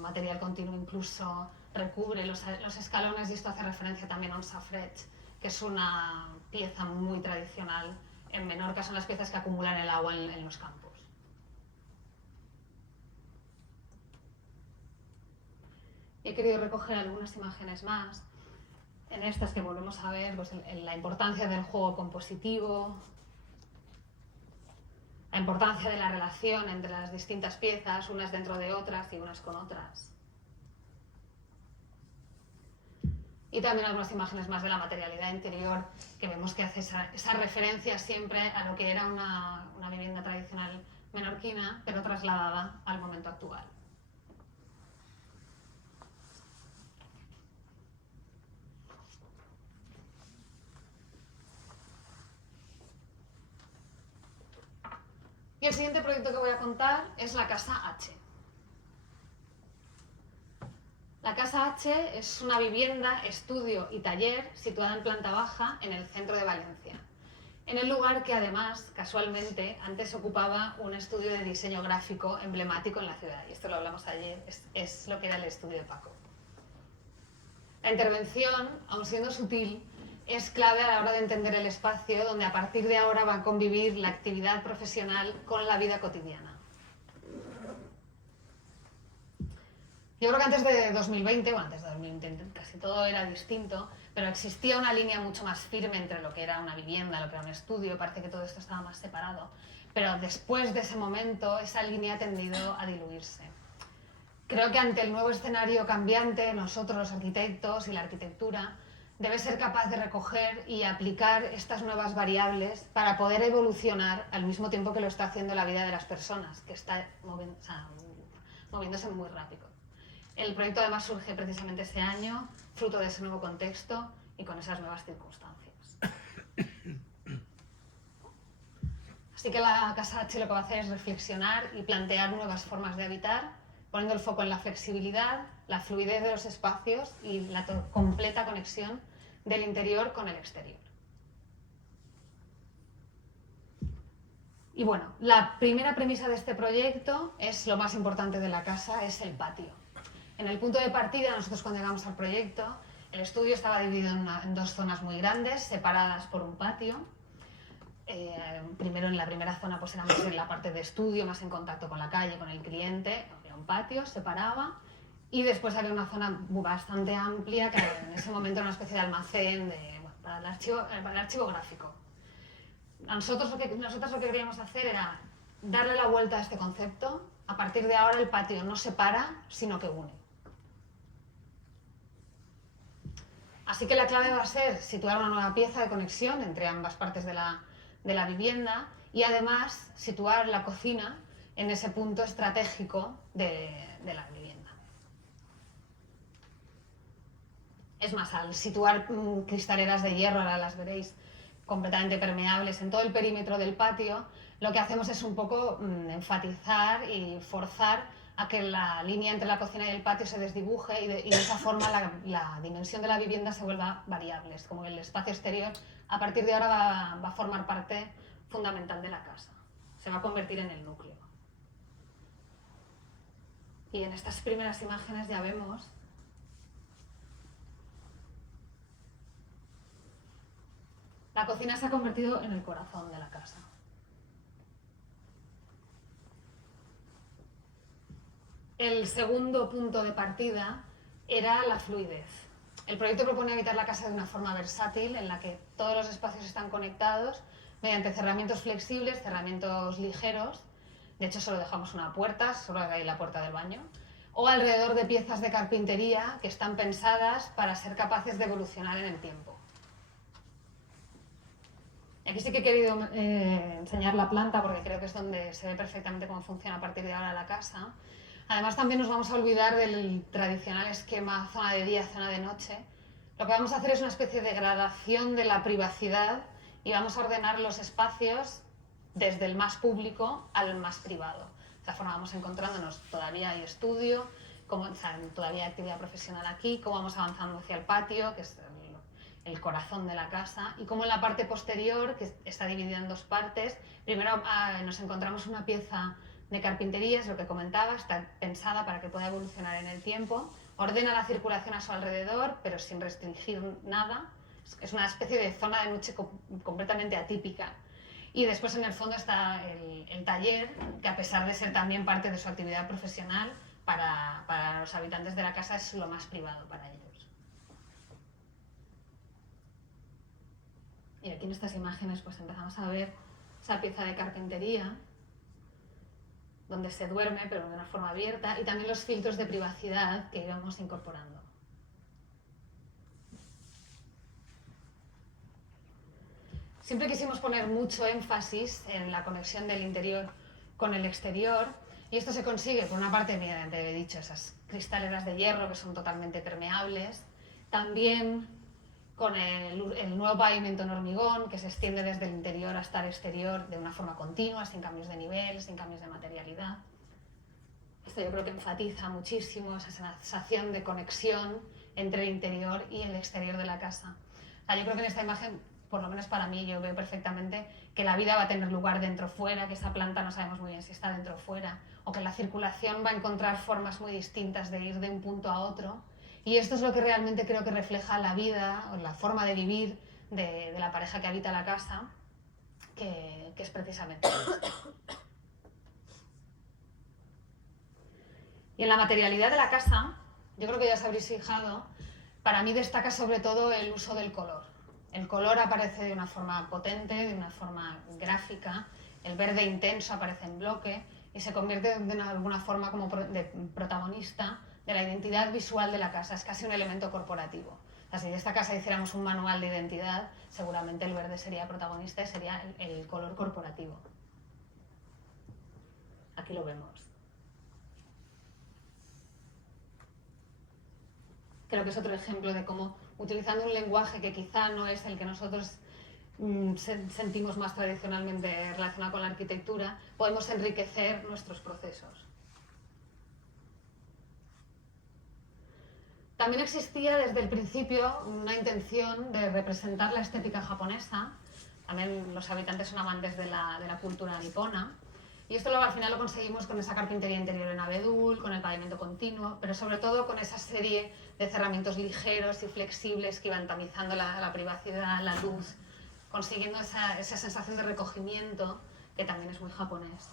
material continuo incluso recubre los escalones, y esto hace referencia también a un safret, que es una pieza muy tradicional en Menorca. Son las piezas que acumulan el agua en los campos. He querido recoger algunas imágenes más. En estas que volvemos a ver, pues, la importancia del juego compositivo, la importancia de la relación entre las distintas piezas, unas dentro de otras y unas con otras. Y también algunas imágenes más de la materialidad interior, que vemos que hace esa referencia siempre a lo que era una vivienda tradicional menorquina, pero trasladada al momento actual. Y el siguiente proyecto que voy a contar es la Casa H. La Casa H es una vivienda, estudio y taller situada en planta baja en el centro de Valencia, en el lugar que además, casualmente, antes ocupaba un estudio de diseño gráfico emblemático en la ciudad. Y esto lo hablamos ayer, es lo que era el estudio de Paco. La intervención, aun siendo sutil, es clave a la hora de entender el espacio donde a partir de ahora va a convivir la actividad profesional con la vida cotidiana. Yo creo que antes de 2020, bueno, antes de 2020 casi todo era distinto, pero existía una línea mucho más firme entre lo que era una vivienda, lo que era un estudio. Parece que todo esto estaba más separado. Pero después de ese momento, esa línea ha tendido a diluirse. Creo que ante el nuevo escenario cambiante, nosotros los arquitectos y la arquitectura debe ser capaz de recoger y aplicar estas nuevas variables para poder evolucionar al mismo tiempo que lo está haciendo la vida de las personas, que está moviéndose muy rápido. El proyecto además surge precisamente ese año, fruto de ese nuevo contexto y con esas nuevas circunstancias. Así que la Casa H lo que va a hacer es reflexionar y plantear nuevas formas de habitar, poniendo el foco en la flexibilidad, la fluidez de los espacios y la completa conexión del interior con el exterior. Y bueno, la primera premisa de este proyecto es lo más importante de la casa, es el patio. En el punto de partida, nosotros cuando llegamos al proyecto, el estudio estaba dividido en dos zonas muy grandes, separadas por un patio. Primero, en la primera zona, pues era más en la parte de estudio, más en contacto con la calle, con el cliente. Había un patio, separaba. Y después había una zona bastante amplia, que en ese momento era una especie de almacén para el archivo gráfico. Nosotros lo que queríamos hacer era darle la vuelta a este concepto. A partir de ahora el patio no separa, sino que une. Así que la clave va a ser situar una nueva pieza de conexión entre ambas partes de la vivienda y además situar la cocina en ese punto estratégico de la vivienda. Es más, al situar cristaleras de hierro, ahora las veréis, completamente permeables en todo el perímetro del patio, lo que hacemos es un poco enfatizar y forzar a que la línea entre la cocina y el patio se desdibuje y de esa forma la dimensión de la vivienda se vuelva variable. Es como el espacio exterior a partir de ahora va a formar parte fundamental de la casa. Se va a convertir en el núcleo. Y en estas primeras imágenes ya vemos la cocina se ha convertido en el corazón de la casa. El segundo punto de partida era la fluidez. El proyecto propone habitar la casa de una forma versátil, en la que todos los espacios están conectados mediante cerramientos flexibles, cerramientos ligeros. De hecho, solo dejamos una puerta, solo hay la puerta del baño. O alrededor de piezas de carpintería que están pensadas para ser capaces de evolucionar en el tiempo. Y aquí sí que he querido enseñar la planta porque creo que es donde se ve perfectamente cómo funciona a partir de ahora la casa. Además también nos vamos a olvidar del tradicional esquema zona de día, zona de noche. Lo que vamos a hacer es una especie de gradación de la privacidad y vamos a ordenar los espacios desde el más público al más privado. De esta forma vamos encontrándonos, todavía hay estudio, todavía hay actividad profesional aquí, cómo vamos avanzando hacia el patio, que es el corazón de la casa, y cómo en la parte posterior, que está dividida en dos partes, primero nos encontramos una pieza de carpintería, es lo que comentaba, está pensada para que pueda evolucionar en el tiempo, ordena la circulación a su alrededor, pero sin restringir nada, es una especie de zona de noche completamente atípica. Y después en el fondo está el taller, que a pesar de ser también parte de su actividad profesional, para los habitantes de la casa es lo más privado para ellos. Y aquí en estas imágenes pues empezamos a ver esa pieza de carpintería, donde se duerme pero de una forma abierta, y también los filtros de privacidad que íbamos incorporando. Siempre quisimos poner mucho énfasis en la conexión del interior con el exterior, y esto se consigue por una parte mediante, he dicho, esas cristaleras de hierro que son totalmente permeables, también con el nuevo pavimento en hormigón que se extiende desde el interior hasta el exterior de una forma continua, sin cambios de nivel, sin cambios de materialidad. Esto yo creo que enfatiza muchísimo esa sensación de conexión entre el interior y el exterior de la casa. O sea, yo creo que en esta imagen, por lo menos para mí, yo veo perfectamente que la vida va a tener lugar dentro o fuera, que esa planta no sabemos muy bien si está dentro o fuera, o que la circulación va a encontrar formas muy distintas de ir de un punto a otro. Y esto es lo que realmente creo que refleja la vida, o la forma de vivir de la pareja que habita la casa, que es precisamente esto. Y en la materialidad de la casa, yo creo que ya os habréis fijado, para mí destaca sobre todo el uso del color. El color aparece de una forma potente, de una forma gráfica, el verde intenso aparece en bloque y se convierte de alguna forma como de protagonista de la identidad visual de la casa, es casi un elemento corporativo. O sea, si de esta casa hiciéramos un manual de identidad, seguramente el verde sería protagonista y sería el color corporativo. Aquí lo vemos. Creo que es otro ejemplo de cómo, utilizando un lenguaje que quizá no es el que nosotros sentimos más tradicionalmente relacionado con la arquitectura, podemos enriquecer nuestros procesos. También existía desde el principio una intención de representar la estética japonesa. También los habitantes son amantes de la cultura nipona. Y esto al final lo conseguimos con esa carpintería interior en abedul, con el pavimento continuo, pero sobre todo con esa serie de cerramientos ligeros y flexibles que iban tamizando la privacidad, la luz, consiguiendo esa sensación de recogimiento que también es muy japonés.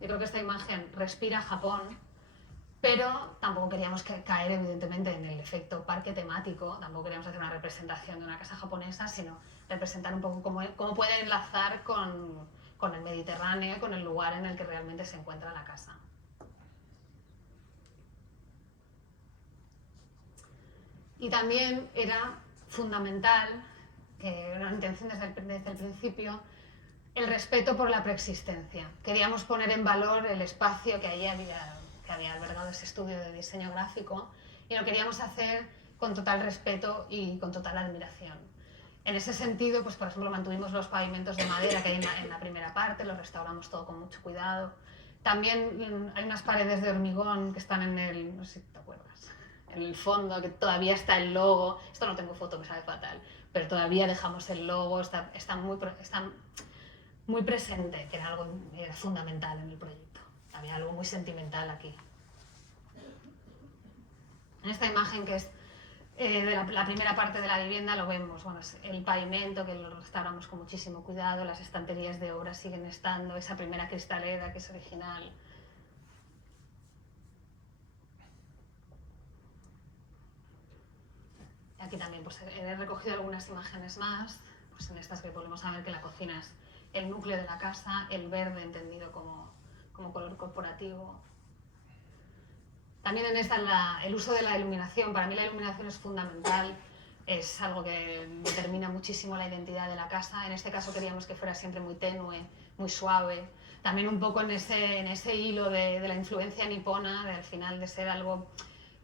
Yo creo que esta imagen respira Japón, pero tampoco queríamos caer evidentemente en el efecto parque temático, tampoco queríamos hacer una representación de una casa japonesa, sino representar un poco cómo puede enlazar con el Mediterráneo, con el lugar en el que realmente se encuentra la casa. Y también era fundamental, que era una intención desde el principio, el respeto por la preexistencia. Queríamos poner en valor el espacio que había albergado ese estudio de diseño gráfico, y lo queríamos hacer con total respeto y con total admiración. En ese sentido, pues por ejemplo, mantuvimos los pavimentos de madera que hay en la primera parte, los restauramos todo con mucho cuidado. También hay unas paredes de hormigón que están no sé si te acuerdas, en el fondo, que todavía está el logo. Esto no tengo foto, me sabe fatal, pero todavía dejamos el logo, está muy presente, que era fundamental en el proyecto. Había algo muy sentimental aquí. En esta imagen, que es de la primera parte de la vivienda, lo vemos. Bueno, es el pavimento, que lo restauramos con muchísimo cuidado, las estanterías de obra siguen estando, esa primera cristalera que es original. Aquí también pues, he recogido algunas imágenes más, pues en estas que volvemos a ver que la cocina es el núcleo de la casa, el verde entendido como color corporativo. También en esta el uso de la iluminación. Para mí la iluminación es fundamental es algo que determina muchísimo la identidad de la casa. En este caso queríamos que fuera siempre muy tenue, muy suave. También un poco en ese hilo de la influencia nipona, al final de ser algo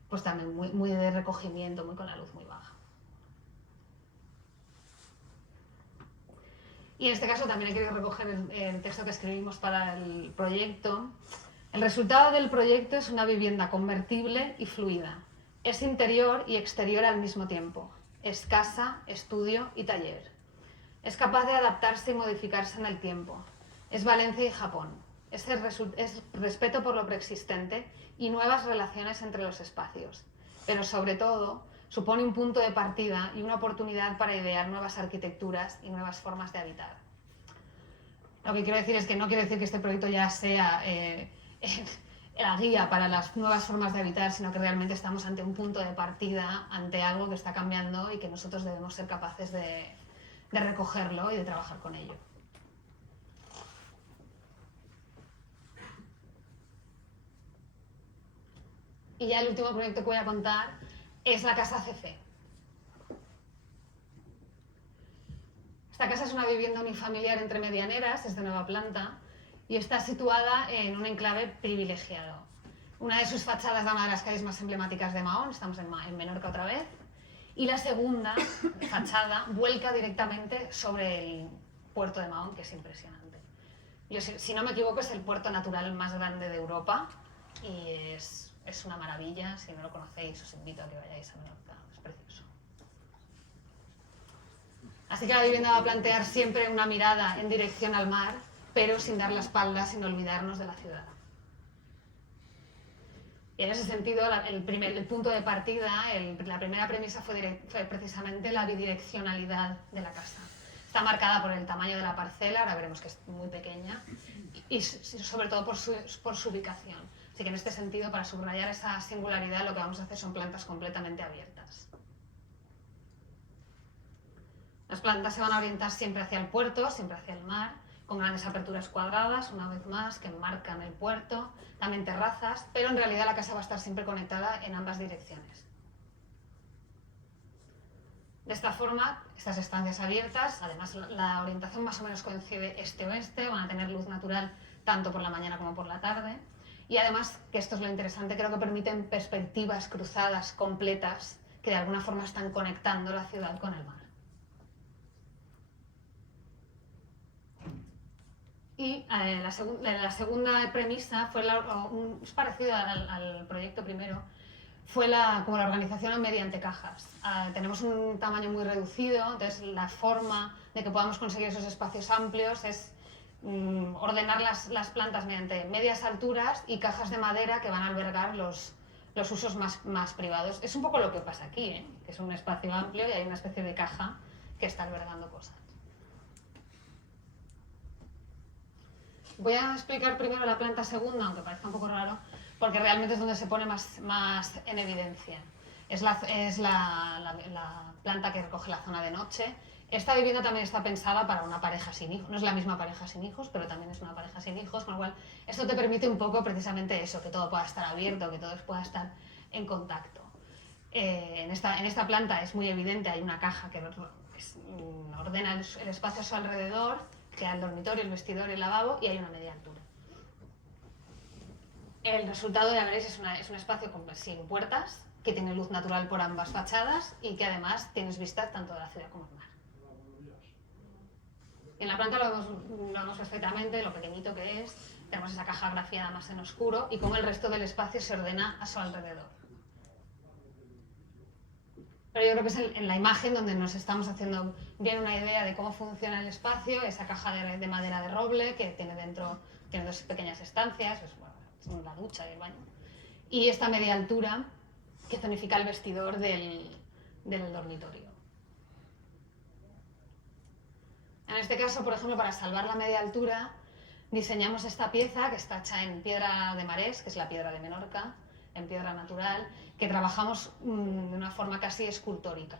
pues también muy de recogimiento, muy con la luz muy baja. Y en este caso también he querido recoger el texto que escribimos para el proyecto. El resultado del proyecto es una vivienda convertible y fluida. Es interior y exterior al mismo tiempo. Es casa, estudio y taller. Es capaz de adaptarse y modificarse en el tiempo. Es Valencia y Japón. Es respeto por lo preexistente y nuevas relaciones entre los espacios. Pero sobre todo, supone un punto de partida y una oportunidad para idear nuevas arquitecturas y nuevas formas de habitar. Lo que quiero decir es que no quiero decir que este proyecto ya sea la guía para las nuevas formas de habitar, sino que realmente estamos ante un punto de partida, ante algo que está cambiando y que nosotros debemos ser capaces de recogerlo y de trabajar con ello. Y ya el último proyecto que voy a contar es la Casa CC. Esta casa es una vivienda unifamiliar entre medianeras, es de nueva planta y está situada en un enclave privilegiado. Una de sus fachadas da una de las calles más emblemáticas de Mahón, estamos en Menorca otra vez, y la segunda fachada vuelca directamente sobre el puerto de Mahón, que es impresionante. Si no me equivoco, es el puerto natural más grande de Europa y es una maravilla. Si no lo conocéis, os invito a que vayáis a Menorca, es precioso. Así que la vivienda va a plantear siempre una mirada en dirección al mar, pero sin dar la espalda, sin olvidarnos de la ciudad. Y en ese sentido, el punto de partida, la primera premisa fue precisamente la bidireccionalidad de la casa. Está marcada por el tamaño de la parcela, ahora veremos que es muy pequeña, y sobre todo por su ubicación. Así que en este sentido, para subrayar esa singularidad, lo que vamos a hacer son plantas completamente abiertas. Las plantas se van a orientar siempre hacia el puerto, siempre hacia el mar, con grandes aperturas cuadradas, una vez más, que enmarcan el puerto, también terrazas, pero en realidad la casa va a estar siempre conectada en ambas direcciones. De esta forma, estas estancias abiertas, además la orientación más o menos coincide este-oeste, van a tener luz natural tanto por la mañana como por la tarde, y además, que esto es lo interesante, creo que permiten perspectivas cruzadas completas que de alguna forma están conectando la ciudad con el mar. Y la segunda premisa es parecido al proyecto primero, fue como la organización mediante cajas. Tenemos un tamaño muy reducido, entonces la forma de que podamos conseguir esos espacios amplios es ordenar las plantas mediante medias alturas y cajas de madera que van a albergar los usos más privados. Es un poco lo que pasa aquí, que es un espacio amplio y hay una especie de caja que está albergando cosas. Voy a explicar primero la planta segunda, aunque parezca un poco raro, porque realmente es donde se pone más en evidencia. Es la planta que recoge la zona de noche. Esta vivienda también está pensada para una pareja sin hijos. No es la misma pareja sin hijos, pero también es una pareja sin hijos, con lo cual esto te permite un poco precisamente eso, que todo pueda estar abierto, que todo pueda estar en contacto. En esta planta es muy evidente, hay una caja que ordena el espacio a su alrededor, crea el dormitorio, el vestidor y el lavabo, y hay una media altura. El resultado, ya veréis, es un espacio sin puertas, que tiene luz natural por ambas fachadas y que además tienes vistas tanto de la ciudad como del mar. En la planta lo vemos perfectamente, lo pequeñito que es, tenemos esa caja grafiada más en oscuro y cómo el resto del espacio se ordena a su alrededor. Pero yo creo que es en la imagen donde nos estamos haciendo bien una idea de cómo funciona el espacio, esa caja de madera de roble que tiene dentro, tiene dos pequeñas estancias, es la ducha y el baño, y esta media altura que zonifica el vestidor del dormitorio. En este caso, por ejemplo, para salvar la media altura, diseñamos esta pieza que está hecha en piedra de marés, que es la piedra de Menorca, en piedra natural, que trabajamos de una forma casi escultórica.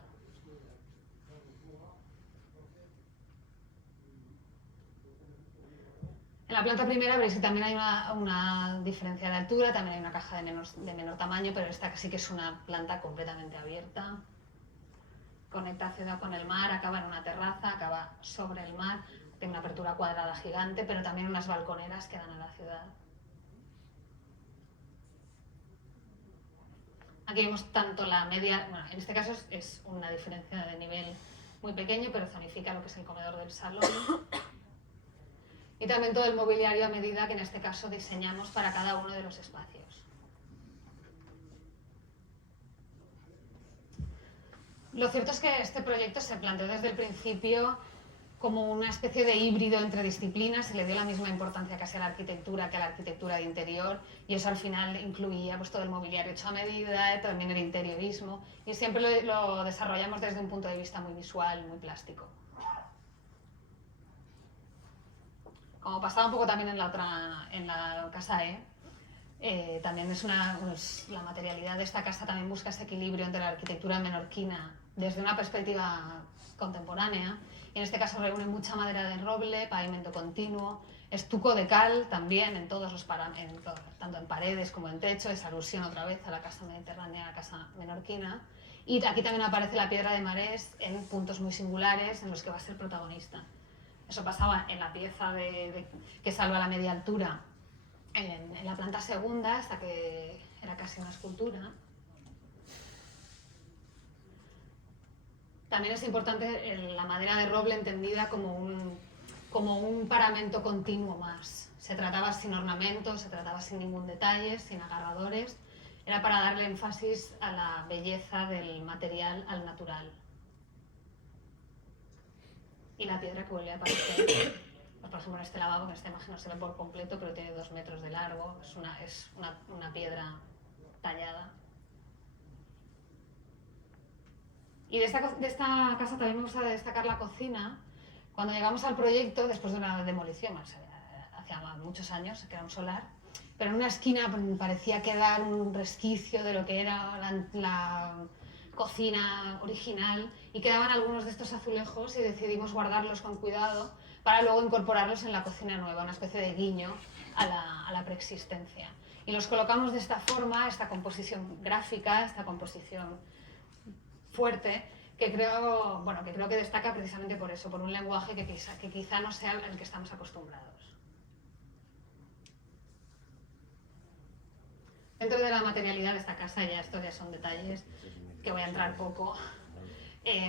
En la planta primera veréis que también hay una diferencia de altura, también hay una caja de menor tamaño, pero esta sí que es una planta completamente abierta. conecta la ciudad con el mar, acaba en una terraza, acaba sobre el mar, tiene una apertura cuadrada gigante, pero también unas balconeras que dan a la ciudad. Aquí vemos tanto la media, bueno, en este caso es una diferencia de nivel muy pequeño, pero zonifica lo que es el comedor del salón. Y también todo el mobiliario a medida que en este caso diseñamos para cada uno de los espacios. Lo cierto es que este proyecto se planteó desde el principio como una especie de híbrido entre disciplinas y le dio la misma importancia casi a la arquitectura que a la arquitectura de interior, y eso al final incluía pues, todo el mobiliario hecho a medida, también el interiorismo, y siempre lo desarrollamos desde un punto de vista muy visual, muy plástico. Como pasaba un poco también en la casa también la materialidad de esta casa también busca ese equilibrio entre la arquitectura menorquina desde una perspectiva contemporánea, y en este caso reúne mucha madera de roble, pavimento continuo, estuco de cal también en todos los tanto en paredes como en techo, es alusión otra vez a la casa mediterránea, a la casa menorquina, y aquí también aparece la piedra de marés en puntos muy singulares en los que va a ser protagonista. Eso pasaba en la pieza que salva la media altura, en la planta segunda, hasta que era casi una escultura. También es importante la madera de roble entendida como un paramento continuo más. Se trataba sin ornamentos, se trataba sin ningún detalle, sin agarradores. Era para darle énfasis a la belleza del material, al natural. Y la piedra que vuelve a aparecer, pues por ejemplo en este lavabo, que en esta imagen no se ve por completo, pero tiene 2 metros de largo, es una piedra tallada. Y de esta casa también me gusta destacar la cocina. Cuando llegamos al proyecto, después de una demolición, hacía muchos años, que era un solar, pero en una esquina parecía quedar un resquicio de lo que era la cocina original, y quedaban algunos de estos azulejos y decidimos guardarlos con cuidado para luego incorporarlos en la cocina nueva, una especie de guiño a la preexistencia. Y los colocamos de esta forma, esta composición gráfica, esta composición fuerte, que creo que destaca precisamente por eso, por un lenguaje que quizá no sea el que estamos acostumbrados. Dentro de la materialidad de esta casa, estos ya son detalles que voy a entrar poco.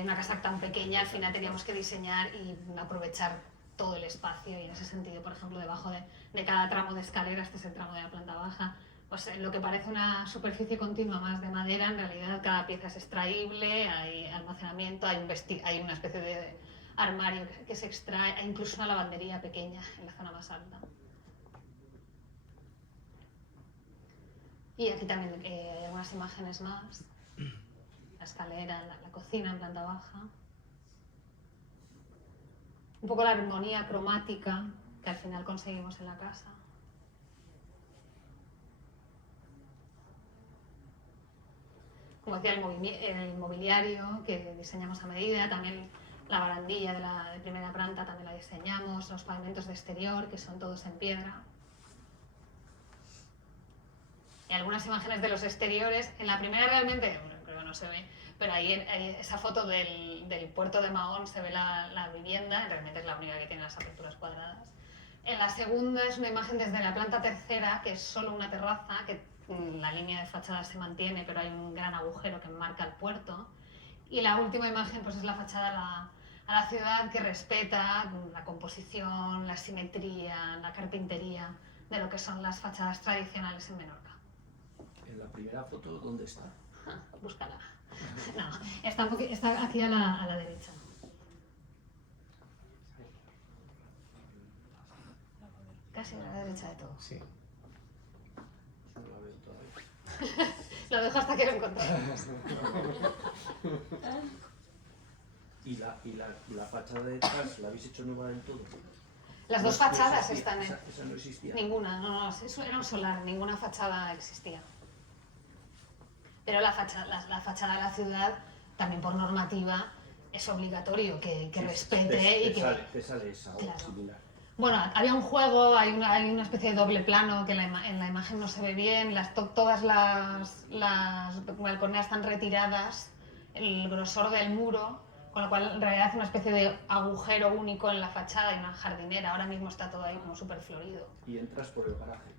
Una casa tan pequeña, al final teníamos que diseñar y aprovechar todo el espacio, y en ese sentido, por ejemplo, debajo de cada tramo de escalera, este es el tramo de la planta baja, pues lo que parece una superficie continua más de madera, en realidad cada pieza es extraíble, hay almacenamiento, hay una especie de armario que se extrae, hay incluso una lavandería pequeña en la zona más alta. Y aquí también hay algunas imágenes más, la escalera, la cocina en planta baja. Un poco la armonía cromática que al final conseguimos en la casa. Como decía, el mobiliario que diseñamos a medida, también la barandilla de primera planta también la diseñamos, los pavimentos de exterior, que son todos en piedra. Y algunas imágenes de los exteriores. En la primera realmente, creo que no se ve, pero ahí esa foto del puerto de Mahón se ve la vivienda, realmente es la única que tiene las aperturas cuadradas. En la segunda es una imagen desde la planta tercera, que es solo una terraza, que la línea de fachada se mantiene, pero hay un gran agujero que enmarca el puerto. Y la última imagen pues es la fachada a la ciudad, que respeta la composición, la simetría, la carpintería de lo que son las fachadas tradicionales en Menorca. ¿En la primera foto dónde está? Búscala. No, está aquí a la derecha. Casi a la derecha de todo. Sí. No la veo todavía. Lo dejo hasta que lo encontremos. ¿Y la fachada de detrás la habéis hecho nueva del todo? Las dos fachadas están esa no existía. Ninguna, no, eso era un solar, ninguna fachada existía. Pero la fachada de la ciudad, también por normativa, es obligatorio que respete y que... Te sale esa Claro. similar. Bueno, había un juego, hay una especie de doble plano que en la imagen no se ve bien, todas las balconeras están retiradas el grosor del muro, con lo cual en realidad hace una especie de agujero único en la fachada y una jardinera. Ahora mismo está todo ahí como súper florido. Y entras por el garaje.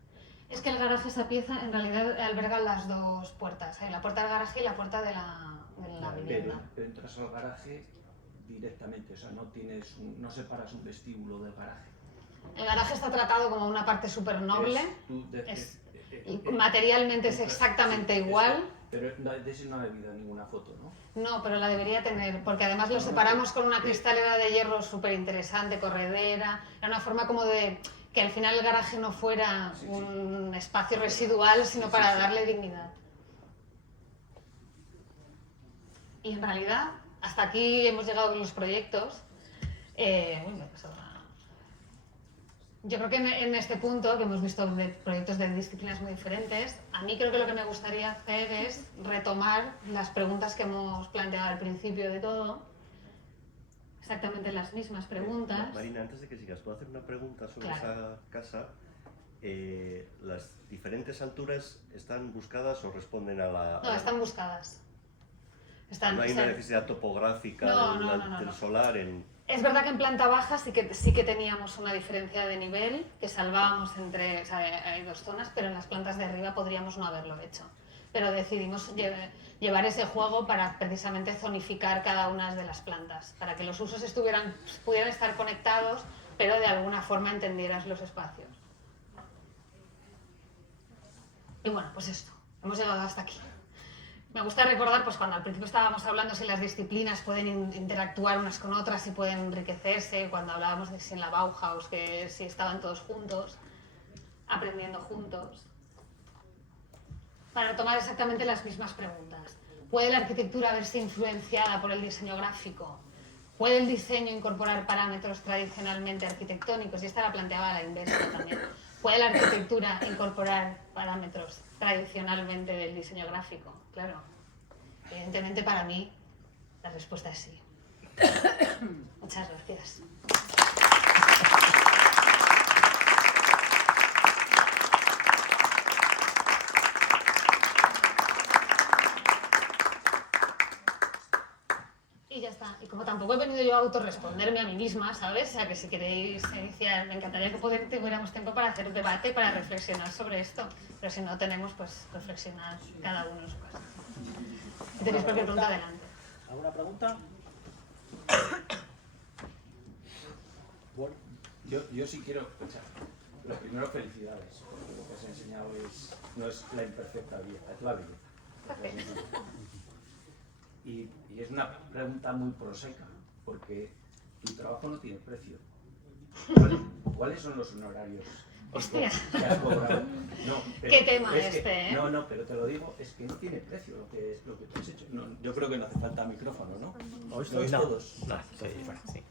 Es que el garaje, esa pieza, en realidad alberga las dos puertas, la puerta del garaje y la puerta de la vivienda. Pero entras al garaje directamente, o sea, no separas un vestíbulo del garaje. El garaje está tratado como una parte súper noble, materialmente es exactamente igual. Pero de ese no ha habido ninguna foto, ¿no? No, pero la debería tener, porque además lo separamos con una cristalera de hierro súper interesante, corredera. Era una forma como de que al final el garaje no fuera un espacio residual, sino para darle dignidad. Y en realidad, hasta aquí hemos llegado con los proyectos. Yo creo que en este punto, que hemos visto de proyectos de disciplinas muy diferentes, a mí creo que lo que me gustaría hacer es retomar las preguntas que hemos planteado al principio de todo, exactamente las mismas preguntas. Marina, antes de que sigas, ¿puedo hacer una pregunta sobre esa casa? ¿Las diferentes alturas están buscadas o responden a la...? No, están buscadas. ¿No hay una necesidad topográfica del solar en...? Es verdad que en planta baja sí que teníamos una diferencia de nivel, que salvábamos entre... O sea, hay dos zonas, pero en las plantas de arriba podríamos no haberlo hecho. Pero decidimos llevar ese juego para precisamente zonificar cada una de las plantas, para que los usos pudieran estar conectados, pero de alguna forma entendieras los espacios. Y bueno, pues esto, hemos llegado hasta aquí. Me gusta recordar, pues cuando al principio estábamos hablando si las disciplinas pueden interactuar unas con otras, si pueden enriquecerse, cuando hablábamos de si en la Bauhaus, que si estaban todos juntos, aprendiendo juntos. Para tomar exactamente las mismas preguntas. ¿Puede la arquitectura verse influenciada por el diseño gráfico? ¿Puede el diseño incorporar parámetros tradicionalmente arquitectónicos? Y esta la planteaba la inversa también. ¿Puede la arquitectura incorporar parámetros tradicionalmente del diseño gráfico? Claro, evidentemente para mí la respuesta es sí. Muchas gracias. Y ya está. Y como tampoco he venido yo a autorresponderme a mí misma, ¿sabes? O sea, que si queréis iniciar, me encantaría que tuviéramos tiempo para hacer debate, para reflexionar sobre esto. Pero si no tenemos, pues reflexionar cada uno en su casa. Si tenéis cualquier pregunta, adelante. ¿Alguna pregunta? Bueno, yo sí quiero pensar. Lo primero, felicidades, porque lo que has enseñado no es la imperfecta belleza, es la belleza. Y es una pregunta muy proseca, porque tu trabajo no tiene precio. ¿Cuáles son los honorarios que has cobrado? No, ¿Qué tema este? No, pero te lo digo, es que no tiene precio lo que tú has hecho. No, yo creo que no hace falta micrófono, ¿no? ¿Lo oís todos? No, sí.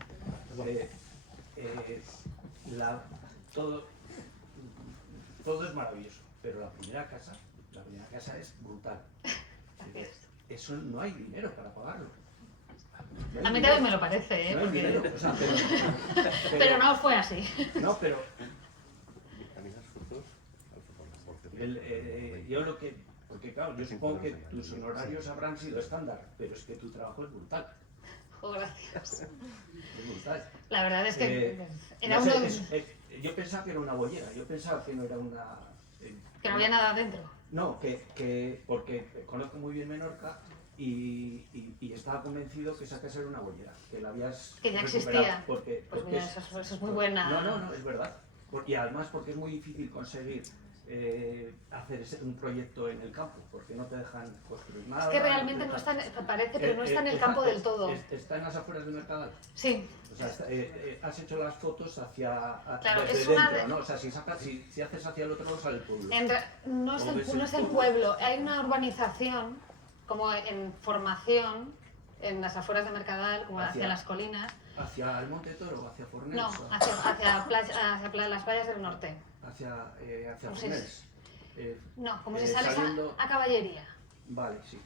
Todo es maravilloso, pero la primera casa es brutal. Eso no hay dinero para pagarlo. A mí también me lo parece, ¿eh? No hay dinero, o sea, pero no fue así. No, pero porque claro, yo supongo que tus honorarios habrán sido estándar, pero es que tu trabajo es brutal. Oh, gracias. Es brutal. La verdad es que era no sé, yo pensaba que era una bollera, yo pensaba que no era una... que no había nada dentro. No, porque conozco muy bien Menorca y estaba convencido que esa casa era una bollera, que la habías que ya recuperado, existía. Porque mira, eso es muy buena. No, es verdad. Y además porque es muy difícil conseguir hacer un proyecto en el campo, porque no te dejan construir nada. Es que realmente no está, parece, pero no está en el campo del todo. ¿Está en las afueras de Mercadal? Sí. O sea, has hecho las fotos hacia claro, desde es dentro, ¿no? O sea, si haces hacia el otro lado sale el pueblo. No es el pueblo, hay una urbanización como en formación en las afueras de Mercadal, como hacia las colinas. ¿Hacia el Monte Toro? ¿Hacia Fornells? No, hacia las playas del norte. Hacia Fornells. No, como si sales saliendo... a Caballería. Vale, sí.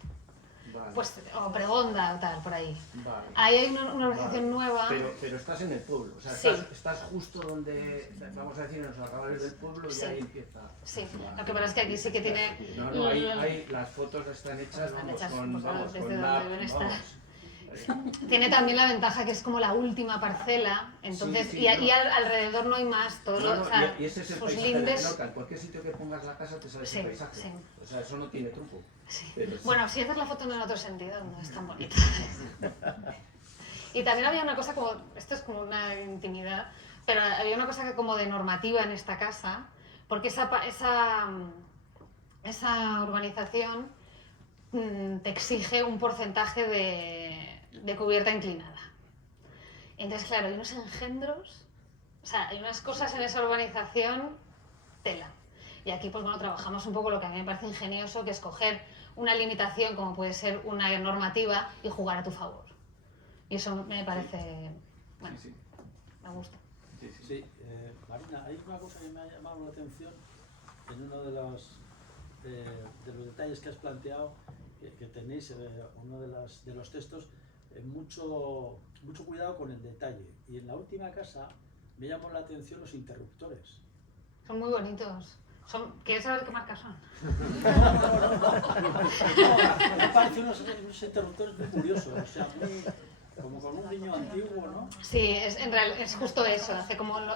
Vale. pues, o Pregonda o tal, por ahí. Vale. Ahí hay una organización nueva. Pero estás en el pueblo, o sea, Sí. estás justo donde, vamos a decir, en los arrabales del pueblo y Sí. ahí empieza. Sí, Vale. lo que pasa es que aquí sí que tiene... No, ahí las fotos están hechas, Están vamos, hechas, con, pues, vamos, desde con donde la... deben estar. Vamos. Tiene también la ventaja que es como la última parcela, entonces, Sí, y no. alrededor no hay más, todo No, lo, no, o sea, y ese es el sus paisaje de lindes... Menorca. En cualquier sitio que pongas la casa te sale Sí, ese paisaje. sí. O sea, eso no tiene truco. Sí. Pero sí. Bueno, si haces la foto en otro sentido, no es tan bonita. Y también había una cosa como, esto es como una intimidad, pero había una cosa que como de normativa en esta casa, porque esa urbanización te exige un porcentaje de cubierta inclinada. Entonces, claro, hay unos engendros, o sea, hay unas cosas en esa urbanización, tela. Y aquí, pues bueno, trabajamos un poco lo que a mí me parece ingenioso, que es coger una limitación, como puede ser una normativa, y jugar a tu favor. Y eso me parece, bueno, Sí, sí. me gusta. Sí, sí. Sí, Marina, hay una cosa que me ha llamado la atención en uno de los detalles que has planteado, que tenéis uno de los textos, mucho cuidado con el detalle. Y en la última casa me llamó la atención los interruptores. Son muy bonitos. ¿Quieres saber qué marcas son? Me parecen unos interruptores muy curiosos, o sea, como con un guiño antiguo, ¿no? Sí, en realidad es justo eso.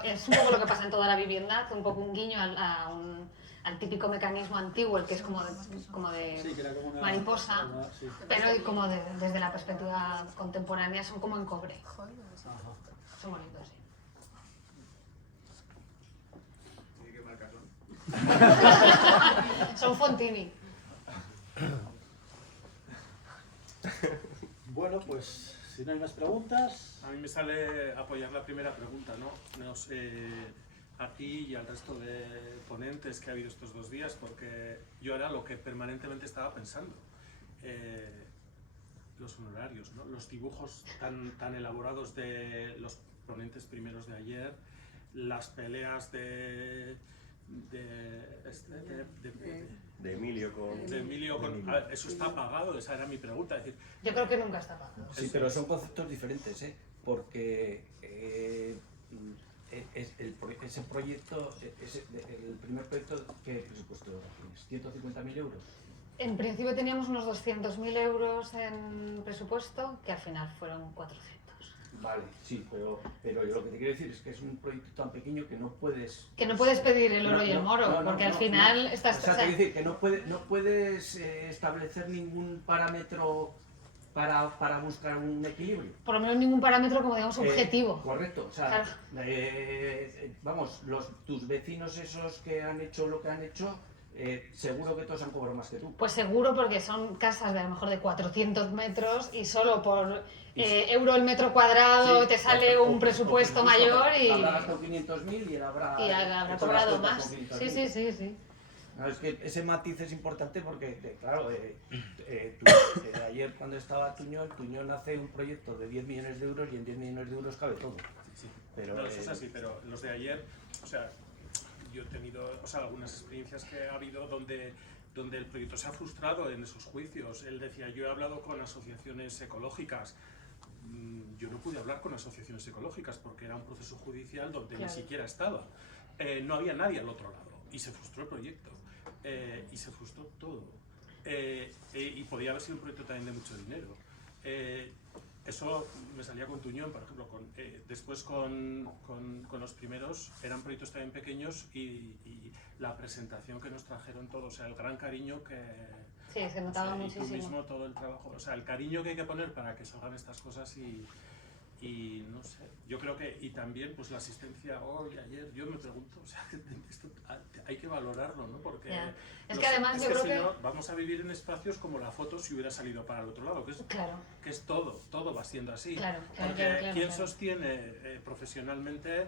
Es un poco lo que pasa en toda la vivienda, hace un poco un guiño al típico mecanismo antiguo, el que es como de Sí, que era como una mariposa, sí. pero como desde la perspectiva contemporánea son como en cobre. Ajá. Son bonitos, sí. ¿Y qué marcas son? Son Fontini. Bueno, pues si no hay más preguntas... A mí me sale apoyar la primera pregunta, ¿no? A ti y al resto de ponentes que ha habido estos 2 días, porque yo era lo que permanentemente estaba pensando. Los honorarios, ¿no? Los dibujos tan elaborados de los ponentes primeros de ayer, las peleas de Emilio con... eso está pagado, esa era mi pregunta. Es decir, Yo creo que nunca está pagado. Sí, pero son conceptos diferentes, ¿eh? Porque ese proyecto, el primer proyecto, ¿qué presupuesto tienes? ¿150.000 euros? En principio teníamos unos 200.000 euros en presupuesto, que al final fueron 400. Vale, sí, pero yo lo que te quiero decir es que es un proyecto tan pequeño que no puedes... Que no puedes pedir el oro y el moro, porque al final estás... O sea, te quiero decir que no puedes establecer ningún parámetro para buscar un equilibrio. Por lo menos ningún parámetro como digamos objetivo. Correcto, o sea, Claro. vamos, tus vecinos esos que han hecho lo que han hecho, seguro que todos han cobrado más que tú. Pues seguro, porque son casas de a lo mejor de 400 metros y solo por euro el metro cuadrado Sí, te sale un presupuesto mayor y habrá gastado 500.000 y él habrá habrá hecho cobrado las más. cuentas con Sí, 500.000. sí. No, es que ese matiz es importante porque, claro, ayer cuando estaba Tuñón hace un proyecto de 10 millones de euros y en 10 millones de euros cabe todo. sí, Pero, no, eso es así, pero los de ayer, o sea, yo he tenido algunas experiencias que ha habido donde el proyecto se ha frustrado en esos juicios. Él decía, yo he hablado con asociaciones ecológicas. Yo no pude hablar con asociaciones ecológicas porque era un proceso judicial donde Claro. ni siquiera estaba. No había nadie al otro lado y se frustró el proyecto y se frustró todo. Y podía haber sido un proyecto también de mucho dinero. Eso me salía con Tuñón, por ejemplo. Después con los primeros eran proyectos también pequeños y la presentación que nos trajeron todos, o sea, el gran cariño que... Sí, se notaba y tú muchísimo. mismo todo el trabajo, o sea, el cariño que hay que poner para que salgan estas cosas y no sé, yo creo que, y también pues la asistencia hoy, ayer, yo me pregunto, o sea, esto hay que valorarlo, ¿no? Porque Ya. Es que además yo creo si que... no, vamos a vivir en espacios como la foto si hubiera salido para el otro lado, que es, Claro. que es todo va siendo así. Claro, Porque ¿quién claro. sostiene profesionalmente,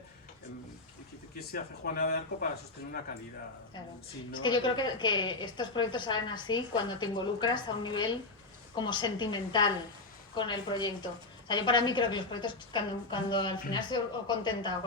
qué se hace Juana de Arco para sostener una calidad? Claro. Si no Es que yo creo hay- que estos proyectos salen así cuando te involucras a un nivel como sentimental con el proyecto. O sea, yo para mí creo que los proyectos cuando al final estoy contenta,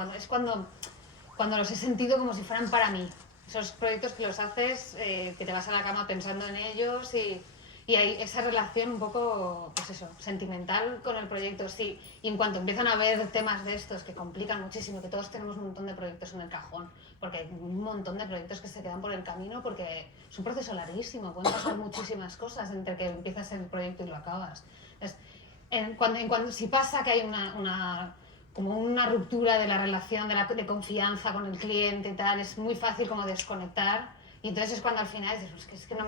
cuando los he sentido como si fueran para mí. Esos proyectos que los haces, que te vas a la cama pensando en ellos y Y hay esa relación un poco, pues eso, sentimental con el proyecto, sí. Y en cuanto empiezan a haber temas de estos que complican muchísimo, que todos tenemos un montón de proyectos en el cajón, porque hay un montón de proyectos que se quedan por el camino, porque es un proceso larguísimo, pueden pasar muchísimas cosas entre que empiezas el proyecto y lo acabas. Entonces, si pasa que hay como una ruptura de la relación, de confianza con el cliente y tal, es muy fácil como desconectar, y entonces es cuando al final dices, es que no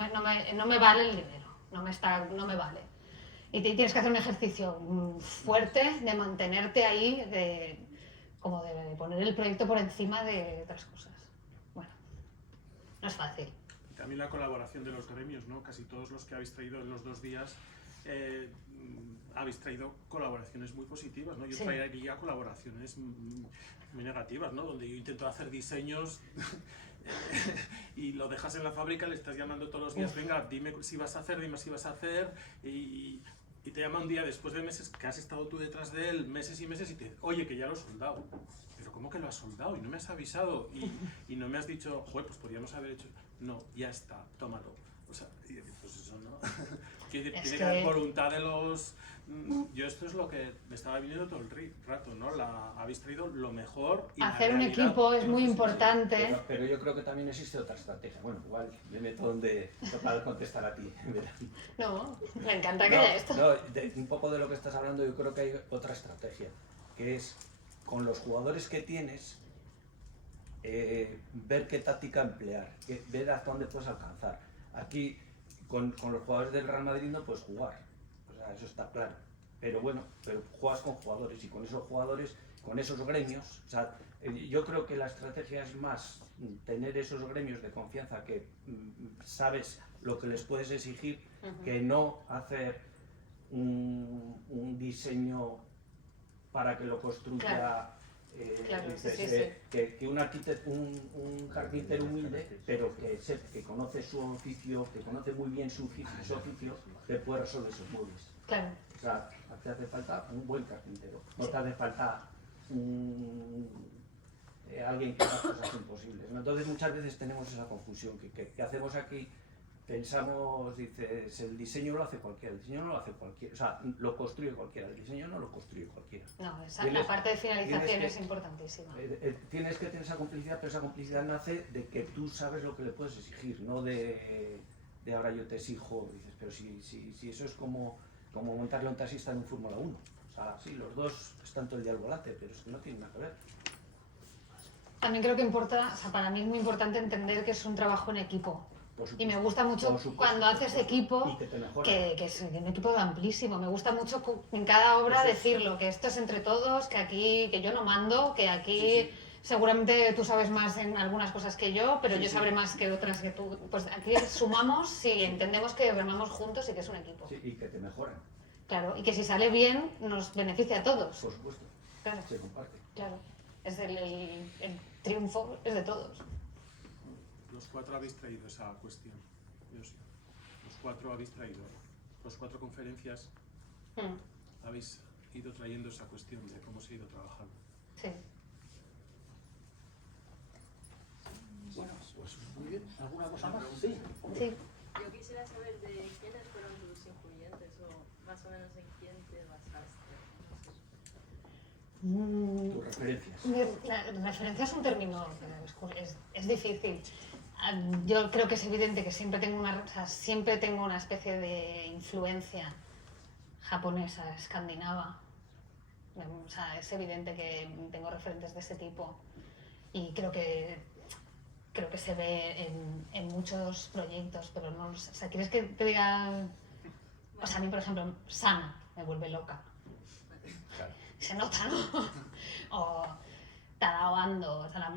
me vale el dinero. No me vale. Y tienes que hacer un ejercicio fuerte de mantenerte ahí, de poner el proyecto por encima de otras cosas. Bueno, no es fácil. Y también la colaboración de los gremios, ¿no? Casi todos los que habéis traído en los 2 días habéis traído colaboraciones muy positivas, ¿no? Yo Sí. traería colaboraciones muy negativas, ¿no? Donde yo intento hacer diseños y lo dejas en la fábrica, le estás llamando todos los días, venga, dime si vas a hacer, dime si vas a hacer, y te llama un día después de meses que has estado tú detrás de él, meses y meses, y te dice, oye, que ya lo he soldado. Pero ¿cómo que lo has soldado? Y no me has avisado, y no me has dicho, joder, pues podríamos haber hecho, no, ya está, tómalo. O sea, pues eso, ¿no? Tiene que haber voluntad de los... Yo esto es lo que me estaba viniendo todo el rato, ¿no? Habéis traído lo mejor. Y hacer un realidad, equipo es muy importante. Pero yo creo que también existe otra estrategia. Bueno, igual me meto donde toca contestar a ti. No, me encanta que haya esto. Un poco de lo que estás hablando, yo creo que hay otra estrategia, que es con los jugadores que tienes, ver qué táctica emplear, ver hasta dónde puedes alcanzar. Aquí, con los jugadores del Real Madrid no puedes jugar, o sea, eso está claro. Pero bueno, juegas con jugadores, y con esos jugadores, con esos gremios, o sea, yo creo que la estrategia es más tener esos gremios de confianza que sabes lo que les puedes exigir, que no hacer un diseño para que lo construya. Claro. Que un carpintero humilde, pero que conoce su oficio, que conoce muy bien su oficio, te puede resolver esos muebles. Claro. O sea, te hace falta un buen carpintero, no te hace falta alguien que haga cosas imposibles, ¿no? Entonces muchas veces tenemos esa confusión, que hacemos aquí, pensamos, dices, el diseño lo hace cualquiera, el diseño no lo hace cualquiera, o sea, lo construye cualquiera, el diseño no lo construye cualquiera. No, la parte de finalización es importantísima. Tienes que tener esa complicidad, pero esa complicidad nace de que tú sabes lo que le puedes exigir, no de ahora yo te exijo, dices, pero si eso es como montarle a un taxista en un Fórmula 1. O sea, sí, los dos están todo el día al volante, pero es que no tienen nada que ver. También creo que importa, o sea, para mí es muy importante entender que es un trabajo en equipo. Y me gusta mucho cuando haces equipo, que es un equipo amplísimo. Me gusta mucho en cada obra decirlo, que esto es entre todos, que aquí, que yo no mando, que aquí seguramente tú sabes más en algunas cosas que yo, pero yo sabré más que otras que tú. Pues aquí sumamos si entendemos que remamos juntos y que es un equipo. Sí, y que te mejoran. Claro, y que si sale bien nos beneficia a todos. Por supuesto. Claro. Se comparte. Claro. Es el triunfo es de todos. Los 4 habéis traído esa cuestión. Yo sí. Los 4 habéis traído. Los 4 conferencias habéis ido trayendo esa cuestión de cómo se ha ido trabajando. Sí. Bueno, pues muy bien. ¿Alguna cosa más? Sí. Sí. Yo quisiera saber de quiénes fueron tus influyentes o más o menos en quién te basaste. Tus referencias. La referencia es un término, es difícil. Yo creo que es evidente que siempre tengo una especie de influencia japonesa, escandinava. O sea, es evidente que tengo referentes de ese tipo y creo que se ve en muchos proyectos, pero no, o sea, ¿quieres que te diga? O sea, a mí, por ejemplo, Sana me vuelve loca. Claro. Se nota, ¿no? O Tadao Ando, o sea,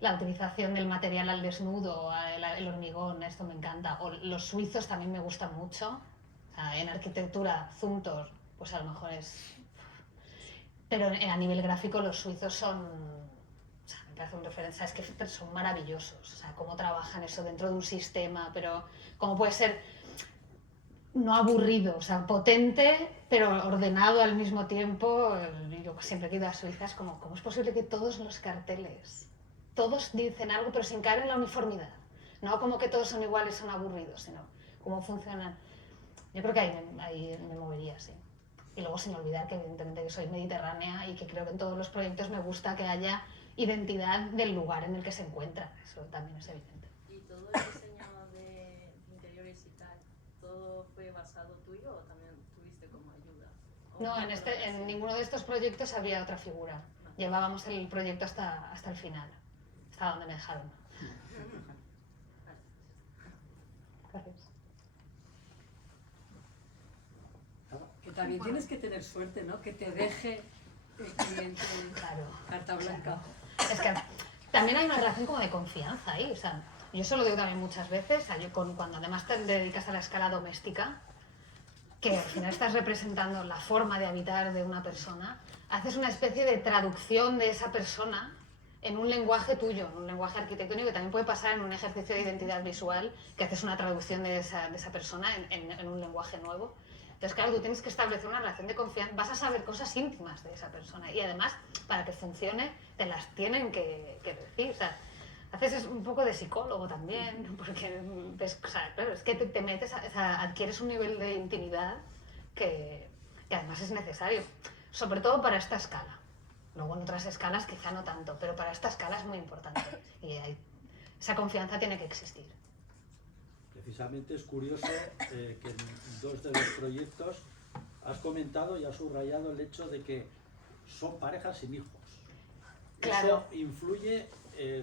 la utilización del material al desnudo, el hormigón, esto me encanta. O los suizos también me gustan mucho. O sea, en arquitectura, Zumthor, pues a lo mejor es... Pero a nivel gráfico los suizos son... O sea, me parece un referencia, es que son maravillosos. O sea, cómo trabajan eso dentro de un sistema, pero cómo puede ser... no aburrido, o sea, potente, pero ordenado al mismo tiempo. Yo siempre que he ido a Suiza es como, ¿cómo es posible que todos los carteles, todos dicen algo, pero sin caer en la uniformidad? No como que todos son iguales, son aburridos, sino cómo funcionan. Yo creo que ahí me movería, sí. Y luego sin olvidar que evidentemente que soy mediterránea y que creo que en todos los proyectos me gusta que haya identidad del lugar en el que se encuentra. Eso también es evidente. ¿Y todo el diseño de interiores y tal, todo fue basado tuyo o también tuviste como ayuda? No, en ninguno de estos proyectos había otra figura. Llevábamos el proyecto hasta el final, hasta donde me dejaron. Gracias. Que también tienes que tener suerte, ¿no? Que te deje el cliente Claro. carta blanca. Es que también hay una relación como de confianza ahí. O sea, yo eso lo digo también muchas veces, o sea, cuando además te dedicas a la escala doméstica, que al final estás representando la forma de habitar de una persona, haces una especie de traducción de esa persona en un lenguaje tuyo, en un lenguaje arquitectónico, que también puede pasar en un ejercicio de identidad visual, que haces una traducción de esa persona en un lenguaje nuevo. Entonces, claro, tú tienes que establecer una relación de confianza, vas a saber cosas íntimas de esa persona y además, para que funcione, te las tienen que decir. O sea, haces un poco de psicólogo también, porque ves, o sea, claro, es que te metes, adquieres un nivel de intimidad que además es necesario, sobre todo para esta escala. Luego en otras escalas quizá no tanto, pero para esta escala es muy importante y esa confianza tiene que existir. Precisamente es curioso que en dos de los proyectos has comentado y has subrayado el hecho de que son parejas sin hijos. Claro. Eso influye,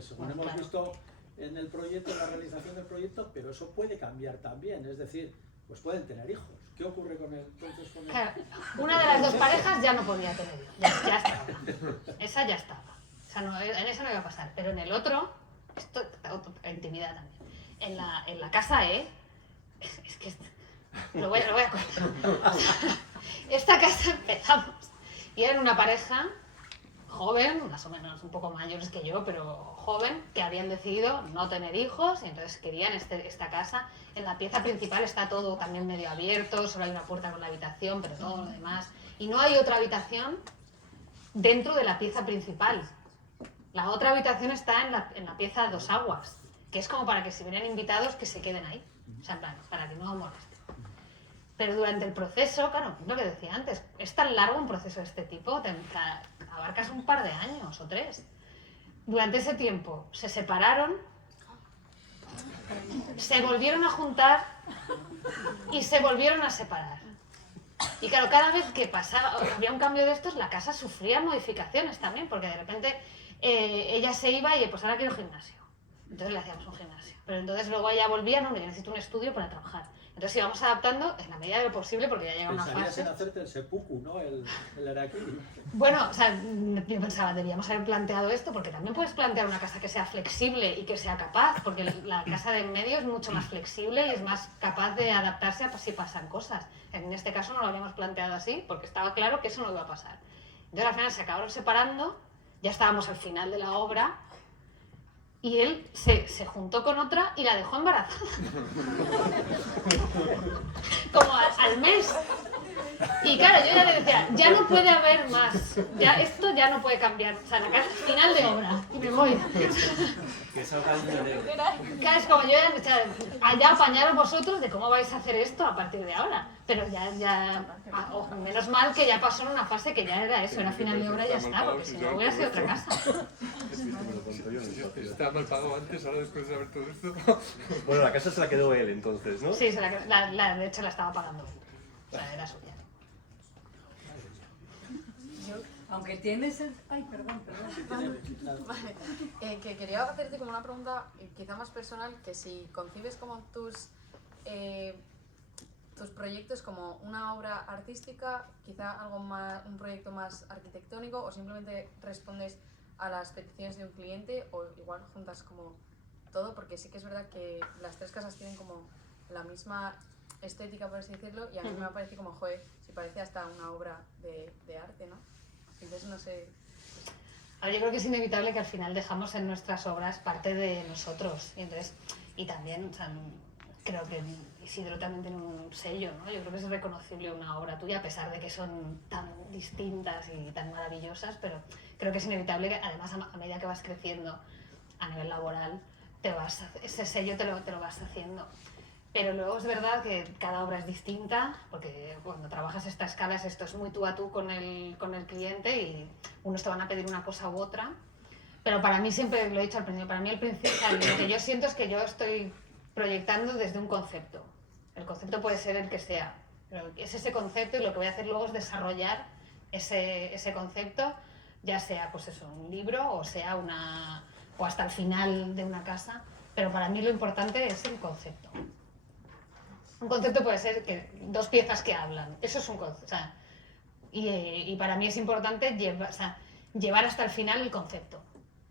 según hemos visto en el proyecto, en la realización del proyecto, pero eso puede cambiar también, es decir, pues pueden tener hijos. ¿Qué ocurre con el Claro, una de las dos parejas ya no podía tener hijos, ya estaba. Esa ya estaba. O sea, en esa no iba a pasar, pero en el otro, esto intimidad también. En la casa es que lo voy a contar. Esta casa empezamos y eran una pareja joven, más o menos un poco mayores que yo, pero joven, que habían decidido no tener hijos y entonces querían esta casa. En la pieza principal está todo también medio abierto, solo hay una puerta con la habitación, pero todo lo demás. Y no hay otra habitación dentro de la pieza principal. La otra habitación está en la pieza Dos Aguas, que es como para que si vienen invitados que se queden ahí, o sea, para que no molesten. Pero durante el proceso, claro, lo que decía antes, es tan largo un proceso de este tipo, abarcas un par de años o 3. Durante ese tiempo se separaron, se volvieron a juntar y se volvieron a separar. Y claro, cada vez que había un cambio de estos, la casa sufría modificaciones también, porque de repente ella se iba y pues ahora quiero gimnasio. Entonces le hacíamos un gimnasio. Pero entonces luego ella volvía, no, yo necesito un estudio para trabajar. Entonces íbamos adaptando en la medida de lo posible, porque ya llega una Pensarías fase... en hacerte el seppuku, ¿no? El harakiri. Bueno, o sea, yo pensaba, debíamos haber planteado esto, porque también puedes plantear una casa que sea flexible y que sea capaz, porque la casa de en medio es mucho más flexible y es más capaz de adaptarse a si pasan cosas. En este caso no lo habíamos planteado así, porque estaba claro que eso no iba a pasar. Entonces al final se acabaron separando, ya estábamos al final de la obra, y él se juntó con otra y la dejó embarazada. Como al mes. Y claro, yo ya le decía, ya no puede haber más. Esto ya no puede cambiar. O sea, la casa final de obra. Y me voy. Que salga el dinero. Claro, es como yo ya apañaros vosotros de cómo vais a hacer esto a partir de ahora. Pero menos mal que ya pasó en una fase que ya era eso, era final de obra y ya está, porque si no hubiera sido otra casa. Estaba mal pagado antes, ahora después de saber todo esto. Bueno, la casa se la quedó él entonces, ¿no? Sí, de hecho la estaba pagando. O sea, era suya. Aunque tienes el... Ay, perdón. Vale. Que quería hacerte como una pregunta quizá más personal, que si concibes como tus proyectos como una obra artística, quizá algo más, un proyecto más arquitectónico, o simplemente respondes a las peticiones de un cliente, o igual juntas como todo, porque sí que es verdad que las 3 casas tienen como la misma estética, por así decirlo, y a mí me parece como, joder, si parece hasta una obra de arte, ¿no? Entonces no sé... A ver, yo creo que es inevitable que al final dejamos en nuestras obras parte de nosotros, y también, o sea, creo que Isidro también tiene un sello, ¿no? Yo creo que es reconocible una obra tuya, a pesar de que son tan distintas y tan maravillosas, pero creo que es inevitable que además a medida que vas creciendo a nivel laboral, ese sello te lo vas haciendo. Pero luego es verdad que cada obra es distinta, porque cuando trabajas estas escalas esto es muy tú a tú con el cliente y unos te van a pedir una cosa u otra. Pero para mí, siempre lo he dicho al principio, para mí el principio, lo que yo siento es que yo estoy proyectando desde un concepto. El concepto puede ser el que sea, pero es ese concepto y lo que voy a hacer luego es desarrollar ese concepto, ya sea pues eso, un libro o sea o hasta el final de una casa. Pero para mí lo importante es el concepto. Un concepto puede ser que 2 piezas que hablan, eso es un concepto. O sea, y para mí es importante llevar hasta el final el concepto.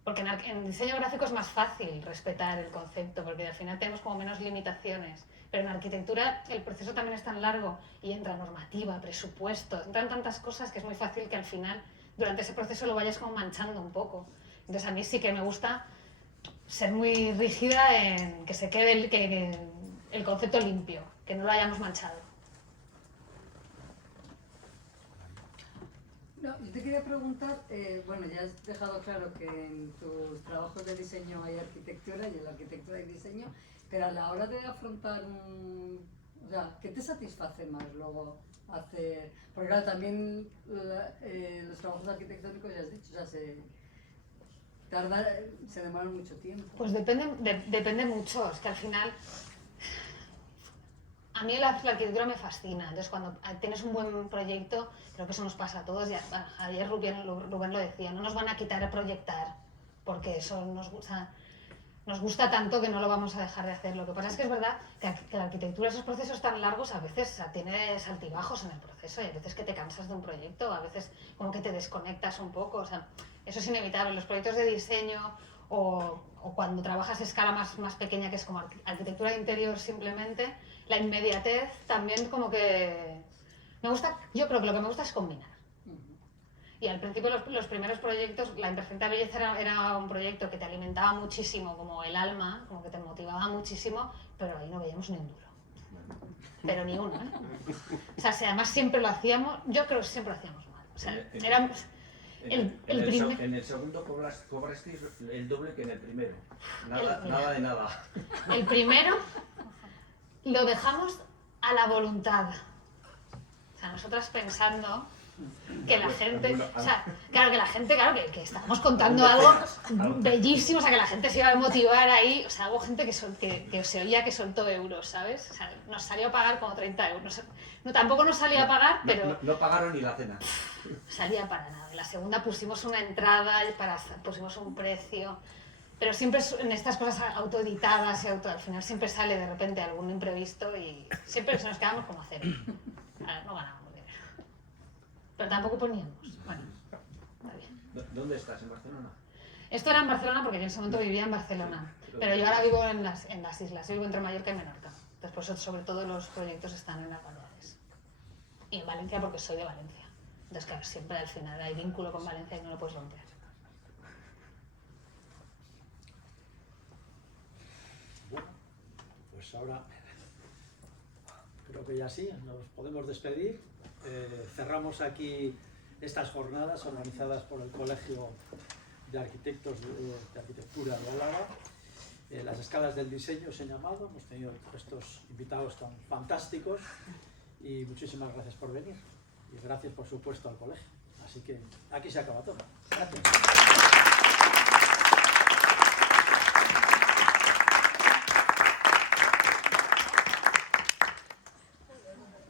Porque en diseño gráfico es más fácil respetar el concepto, porque al final tenemos como menos limitaciones. Pero en arquitectura el proceso también es tan largo y entra normativa, presupuesto, entran tantas cosas que es muy fácil que al final, durante ese proceso, lo vayas como manchando un poco. Entonces a mí sí que me gusta ser muy rígida en que se quede el concepto limpio, que no lo hayamos manchado. No, yo te quería preguntar, bueno, ya has dejado claro que en tus trabajos de diseño hay arquitectura y en la arquitectura hay diseño, pero a la hora de afrontar o sea, ¿qué te satisface más luego hacer? Porque claro, también los trabajos arquitectónicos, ya has dicho, o sea, se demoran mucho tiempo. Pues depende mucho, es que al final a mí la arquitectura me fascina. Entonces cuando tienes un buen proyecto, creo que eso nos pasa a todos, y ayer Rubén lo decía, no nos van a quitar el proyectar, porque eso nos gusta tanto que no lo vamos a dejar de hacer. Lo que pasa es que es verdad que la arquitectura, esos procesos tan largos, a veces tiene altibajos en el proceso, y a veces que te cansas de un proyecto, a veces como que te desconectas un poco, o sea, eso es inevitable. Los proyectos de diseño o cuando trabajas a escala más pequeña, que es como arquitectura de interior simplemente, la inmediatez también como que me gusta. Yo creo que lo que me gusta es combinar. Y al principio los primeros proyectos, La imperfecta belleza era un proyecto que te alimentaba muchísimo como el alma, como que te motivaba muchísimo, pero ahí no veíamos ni un duro. Pero ni uno, ¿eh? O sea, si además siempre lo hacíamos, yo creo que siempre lo hacíamos mal. O sea, éramos... En el segundo cobrasteis el doble que en el primero. Nada de nada. El primero lo dejamos a la voluntad. O sea, nosotras pensando que la gente, o sea, claro que la gente, que estábamos contando algo bellísimo, o sea, que la gente se iba a motivar ahí, o sea, hubo gente que se oía que soltó euros, ¿sabes? O sea, nos salió a pagar como 30 euros. No, tampoco nos salía a pagar, pero... No pagaron ni la cena. Salía para nada. En la segunda pusimos una entrada, pusimos un precio, pero siempre en estas cosas autoeditadas al final siempre sale de repente algún imprevisto y siempre nos quedamos como a cero. No ganamos dinero. Pero tampoco poníamos. Bueno, está bien. ¿Dónde estás? ¿En Barcelona? Esto era en Barcelona porque yo en ese momento vivía en Barcelona, pero yo ahora vivo en las islas, yo vivo entre Mallorca y Menorca. Después, sobre todo, los proyectos están en las Baleares. Y en Valencia porque soy de Valencia. Entonces, claro, siempre al final hay vínculo con Valencia y no lo puedes romper. Bueno, pues ahora creo que ya sí, nos podemos despedir. Cerramos aquí estas jornadas organizadas por el Colegio de Arquitectos de Arquitectura de Álava. Las escalas del diseño se han llamado, hemos tenido estos invitados tan fantásticos y muchísimas gracias por venir. Y gracias, por supuesto, al colegio. Así que aquí se acaba todo. Gracias.